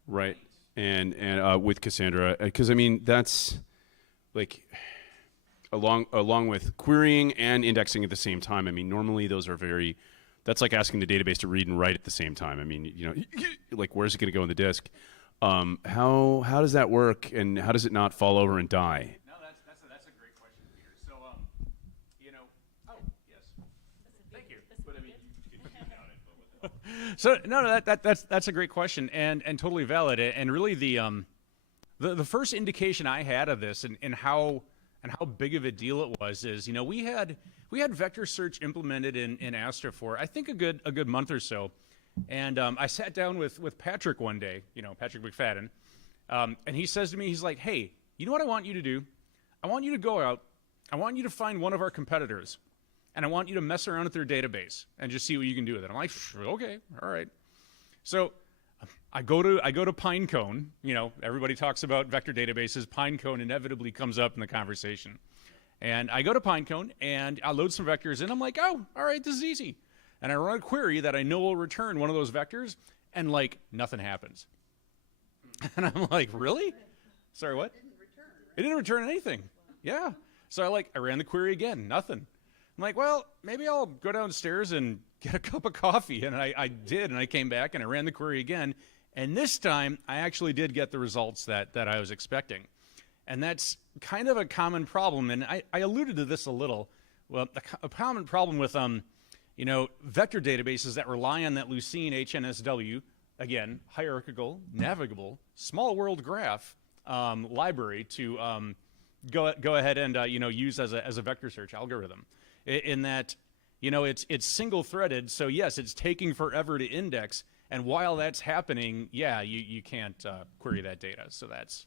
right? And with Cassandra, because I mean that's like along with querying and indexing at the same time. I mean normally those are that's like asking the database to read and write at the same time. I mean, like where's it going to go in the disk? How does that work, and how does it not fall over and die? No, that's a great question, Peter. So, oh yes, thank you. But I mean, you can it. So no, that's a great question and totally valid. And really the first indication I had of this and how big of a deal it was is we had vector search implemented in Astra for I think a good month or so. And I sat down with Patrick one day, Patrick McFadden, and he says to me, he's like, hey, you know what I want you to do? I want you to go out, I want you to find one of our competitors, and I want you to mess around with their database and just see what you can do with it. I'm like, okay, all right. So I go to Pinecone. Everybody talks about vector databases. Pinecone inevitably comes up in the conversation. And I go to Pinecone, and I load some vectors in. I'm like, oh, all right, this is easy. And I run a query that I know will return one of those vectors, and like nothing happens. And I'm like, really? Sorry, what? It didn't return anything. Yeah. So I ran the query again, nothing. I'm like, well, maybe I'll go downstairs and get a cup of coffee. And I did, and I came back and I ran the query again. And this time I actually did get the results that I was expecting. And that's kind of a common problem. And I alluded to this a little. Well, a common problem with vector databases that rely on that Lucene HNSW, again, hierarchical, navigable, small world graph library to go ahead and use as a vector search algorithm. In that, it's single threaded, so yes, it's taking forever to index, and while that's happening, yeah, you can't query that data. So that's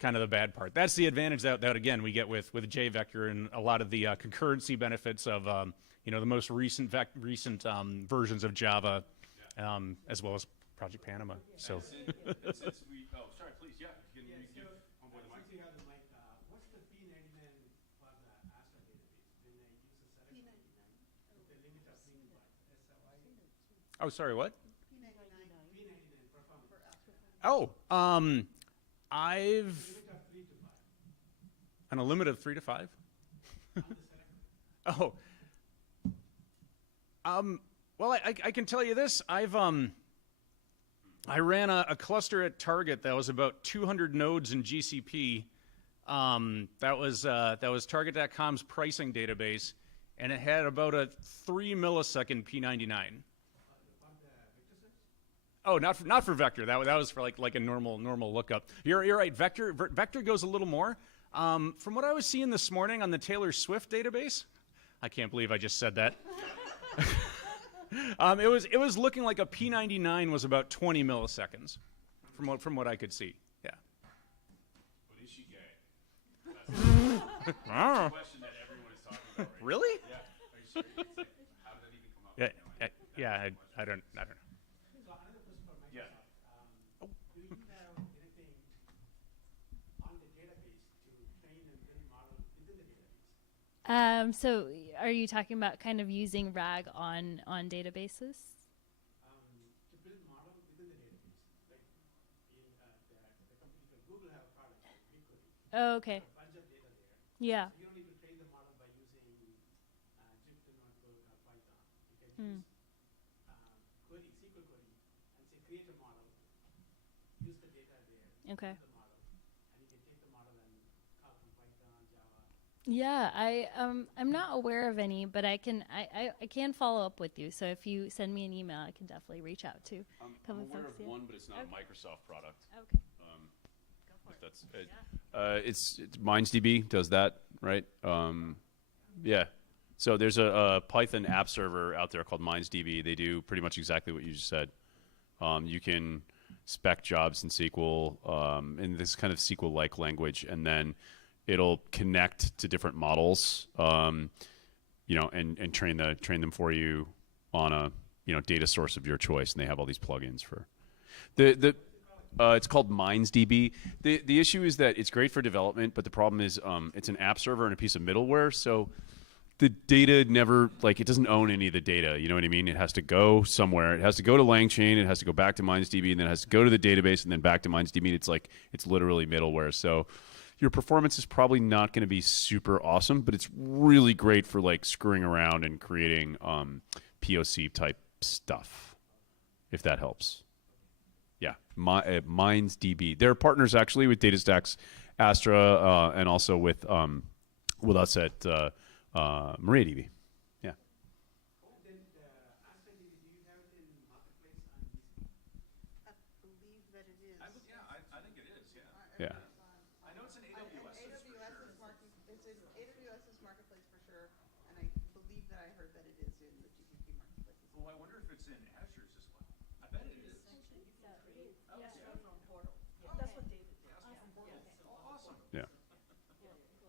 kind of the bad part. That's the advantage that again we get with JVector and a lot of the concurrency benefits of the most recent versions of Java, as well as Project Panama. So. Since we, sorry, please, yeah. Can you give Homeboy the mic? What's the P99 for the Astra database? When I use a select the limit of thing by Oh, sorry, what? P99 performance. Oh, I've on a limit of 3 to 5. Oh. Well, I can tell you this. I ran a cluster at Target that was about 200 nodes in GCP. That was Target.com's pricing database, and it had about a 3 millisecond P99. Oh, not for vector. That was for like a normal lookup. You're right. Vector goes a little more. From what I was seeing this morning on the Taylor Swift database, I can't believe I just said that. It was looking like a P99 was about 20 milliseconds, from what I could see. Yeah. But is she gay? That's the question that everyone is talking about. Right Really? Now. Yeah. Are you serious? How did that even come up? Yeah. I don't know. So another question for Microsoft. Yeah. Do you have anything on the database to So are you talking about kind of using RAG on databases? To build model within the database. Like in the company from Google have a product called Grygleski. Oh, okay. A bunch of data there. Yeah. So you don't need to train the model by using Jupyter Notebook or Python. You can use query, SQL query, and say create a model, use the data there, Okay. build the model, and you can take the model and call from Python, Java. Yeah, I'm not aware of any, but I can follow up with you. So if you send me an email, I can definitely reach out to. I'm aware of one, but it's not a Microsoft product. Okay. If that's it. It's MindsDB does that, right? Yeah. So there's a Python app server out there called MindsDB. They do pretty much exactly what you just said. You can spec jobs in SQL in this kind of SQL-like language, and then it'll connect to different models, you know, and train them for you on a data source of your choice. And they have all these plugins for it's called MindsDB. The issue is that it's great for development, but the problem is it's an app server and a piece of middleware. So the data never, like, it doesn't own any of the data. You know what I mean? It has to go somewhere. It has to go to LangChain. It has to go back to MindsDB, and then it has to go to the database and then back to MindsDB. It's like, it's literally middleware. So your performance is probably not going to be super awesome, but it's really great for like screwing around and creating POC type stuff, if that helps. Yeah, MindsDB. They're partners actually with DataStax, Astra, and also with us at MariaDB. Yeah. Then Astra DB, do you have it in Marketplace on DC? I believe that it is. I think it is. Yeah. Yeah. I know it's in AWS's marketplace for sure, and I believe that I heard that it is in the GCP marketplace. Well, I wonder if it's in Azure's as well. I bet it is. That's what David did. Awesome. Yeah.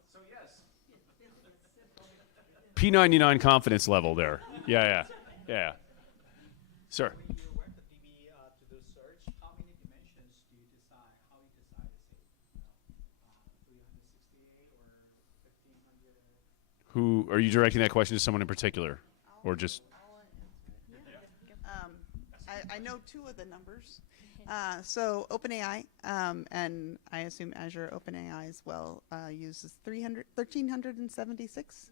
So yes. P99 confidence level there. Yeah. Sir. When you work the DB to do search, how many dimensions do you decide? How you decide, say, 368 or 1500? Who are you directing that question to? Someone in particular, or just? I know two of the numbers. So OpenAI, and I assume Azure OpenAI as well, uses 1,376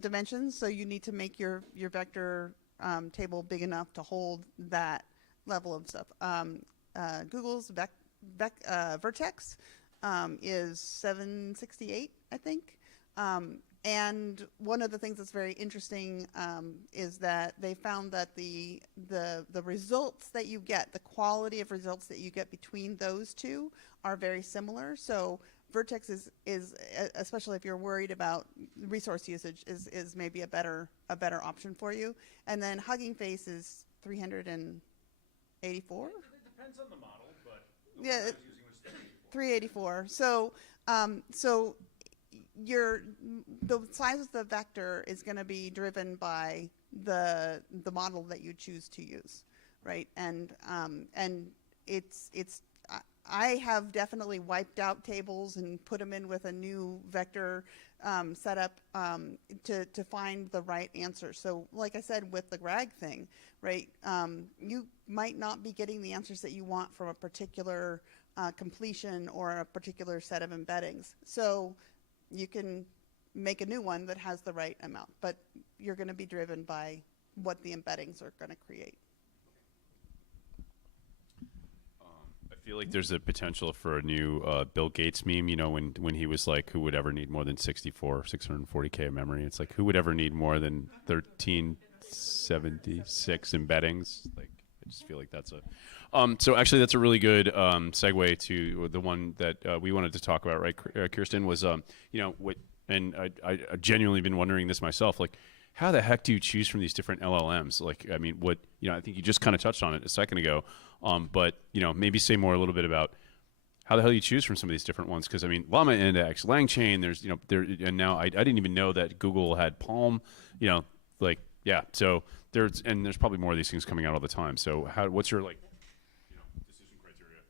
dimensions. So you need to make your vector table big enough to hold that level of stuff. Google's Vertex is 768, I think. And one of the things that's very interesting is that they found that the results that you get, the quality of results that you get between those two are very similar. So Vertex is especially if you're worried about resource usage, is maybe a better option for you. And then Hugging Face is 384. It depends on the model, but yeah, 384. So the size of the vector is going to be driven by the model that you choose to use, right? And I have definitely wiped out tables and put them in with a new vector setup to find the right answer. So like I said with the RAG thing, right? You might not be getting the answers that you want from a particular completion or a particular set of embeddings. So you can make a new one that has the right amount, but you're going to be driven by what the embeddings are going to create. I feel like there's a potential for a new Bill Gates meme, you know, when he was like, who would ever need more than 640K of memory? It's like, who would ever need more than 1376 embeddings? Like, I just feel like that's a... so actually, that's a really good segue to the one that we wanted to talk about, right, Kirsten, was, you know, and I genuinely been wondering this myself, like, how the heck do you choose from these different LLMs? Like, I mean, what, you know, I think you just kind of touched on it a second ago, but, you know, maybe say more a little bit about how the hell you choose from some of these different ones. Because, I mean, Llama Index, LangChain, there's, you know, and now I didn't even know that Google had Palm, you know, like, yeah. So there's probably more of these things coming out all the time. So what's your, like, you know, decision criteria?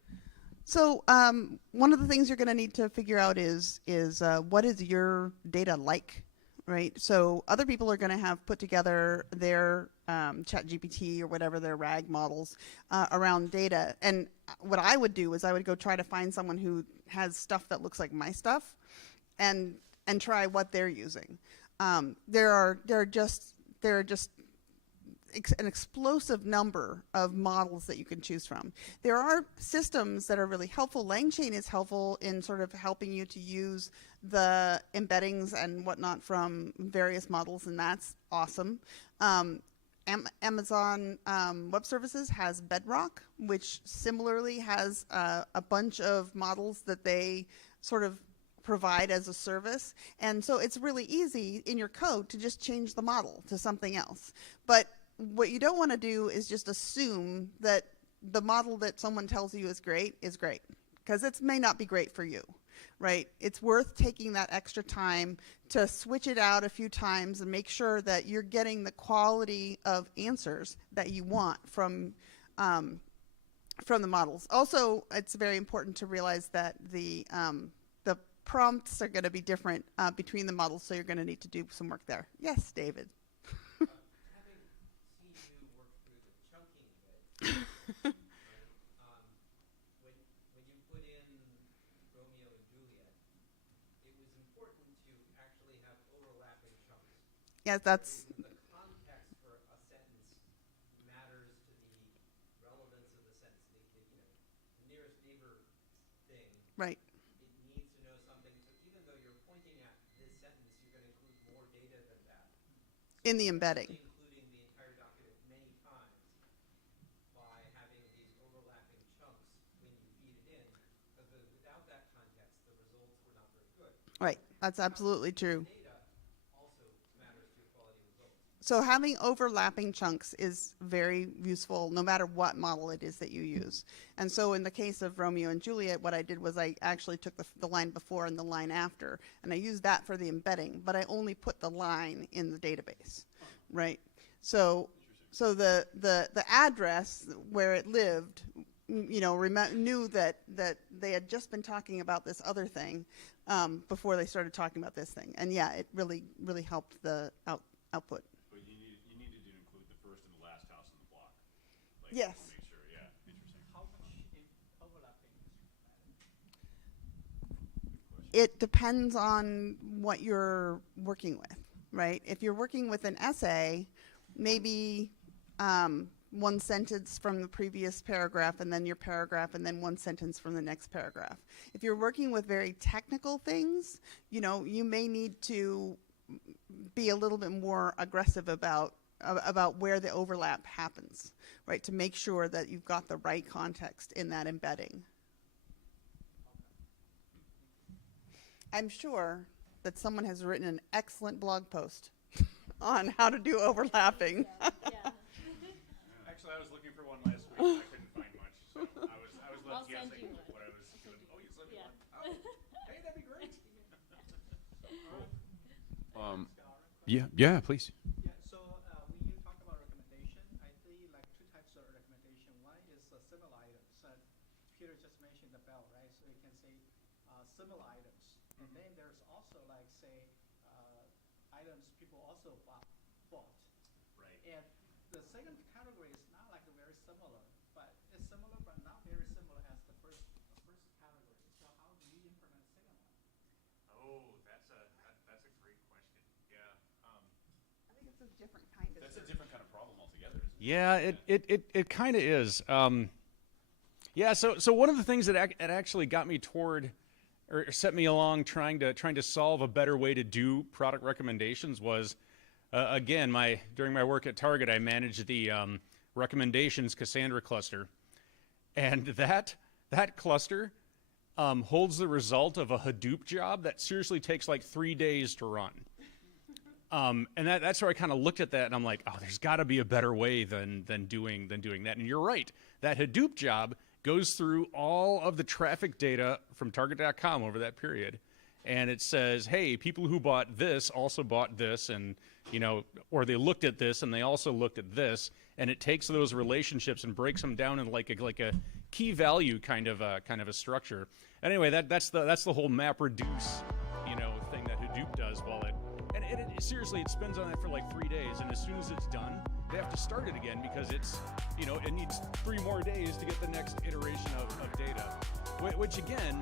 So one of the things you're going to need to figure out is what is your data like, right? So other people are going to have put together their ChatGPT or whatever their RAG models around data. And what I would do is I would go try to find someone who has stuff that looks like my stuff, and try what they're using. There are just an explosive number of models that you can choose from. There are systems that are really helpful. LangChain is helpful in sort of helping you to use the embeddings and whatnot from various models, and that's awesome. Amazon Web Services has Bedrock, which similarly has a bunch of models that they sort of provide as a service. And so it's really easy in your code to just change the model to something else. But what you don't want to do is just assume that the model that someone tells you is great, because it may not be great for you, right? It's worth taking that extra time to switch it out a few times and make sure that you're getting the quality of answers that you want from the models. Also, it's very important to realize that the prompts are going to be different between the models, so you're going to need to do some work there. Yes, David. When you put in Romeo and Juliet, it was important to actually have overlapping chunks. Yes, that's. The context for a sentence matters to the relevance of the sentence. The nearest neighbor thing. Right. It needs to know something. So even though you're pointing at this sentence, you're going to include more data than that. In the embedding. Right, that's absolutely true. So having overlapping chunks is very useful no matter what model it is that you use. And so in the case of Romeo and Juliet, what I did was I actually took the line before and the line after, and I used that for the embedding, but I only put the line in the database, right? So the address where it lived, knew that they had just been talking about this other thing before they started talking about this thing. And yeah, it really helped the output. But you need to include the first and the last house in the block. Yes. Make sure, yeah. Interesting. How much overlapping is It depends on what you're working with, right? If you're working with an essay, maybe one sentence from the previous paragraph and then your paragraph and then one sentence from the next paragraph. If you're working with very technical things, you may need to be a little bit more aggressive about where the overlap happens, right? To make sure that you've got the right context in that embedding. I'm sure that someone has written an excellent blog post on how to do overlapping. Yeah. Actually, I was looking for one last week. I couldn't find much, so I was left guessing what I was doing. Oh, you sent me one. Oh, hey, that'd be great. Yeah, please. Yeah, so when you talk about recommendation, I see like two types of recommendation. One is similar items. Peter just mentioned the bell, right? So you can say similar items. And then there's also like, say, items people also bought. Right. And the second category is not like very similar, but it's similar but not very similar as the first category. So how do you implement the second one? Oh, that's a great question. Yeah. I think it's a different kind of. That's a different kind of problem altogether, isn't it? Yeah, it kind of is. Yeah, so one of the things that it actually got me toward, or set me along trying to solve a better way to do product recommendations was, again, during my work at Target, I managed the recommendations Cassandra cluster, and that cluster holds the result of a Hadoop job that seriously takes like 3 days to run. And that's where I kind of looked at that, and I'm like, oh, there's got to be a better way than doing that. And you're right, that Hadoop job goes through all of the traffic data from Target.com over that period, and it says, hey, people who bought this also bought this, and or they looked at this and they also looked at this, and it takes those relationships and breaks them down in like a key value kind of a structure. Anyway, that's the whole map reduce, thing that Hadoop does. Seriously, it spends on that for like 3 days, and as soon as it's done, they have to start it again because it's, it needs 3 more days to get the next iteration of data, which again,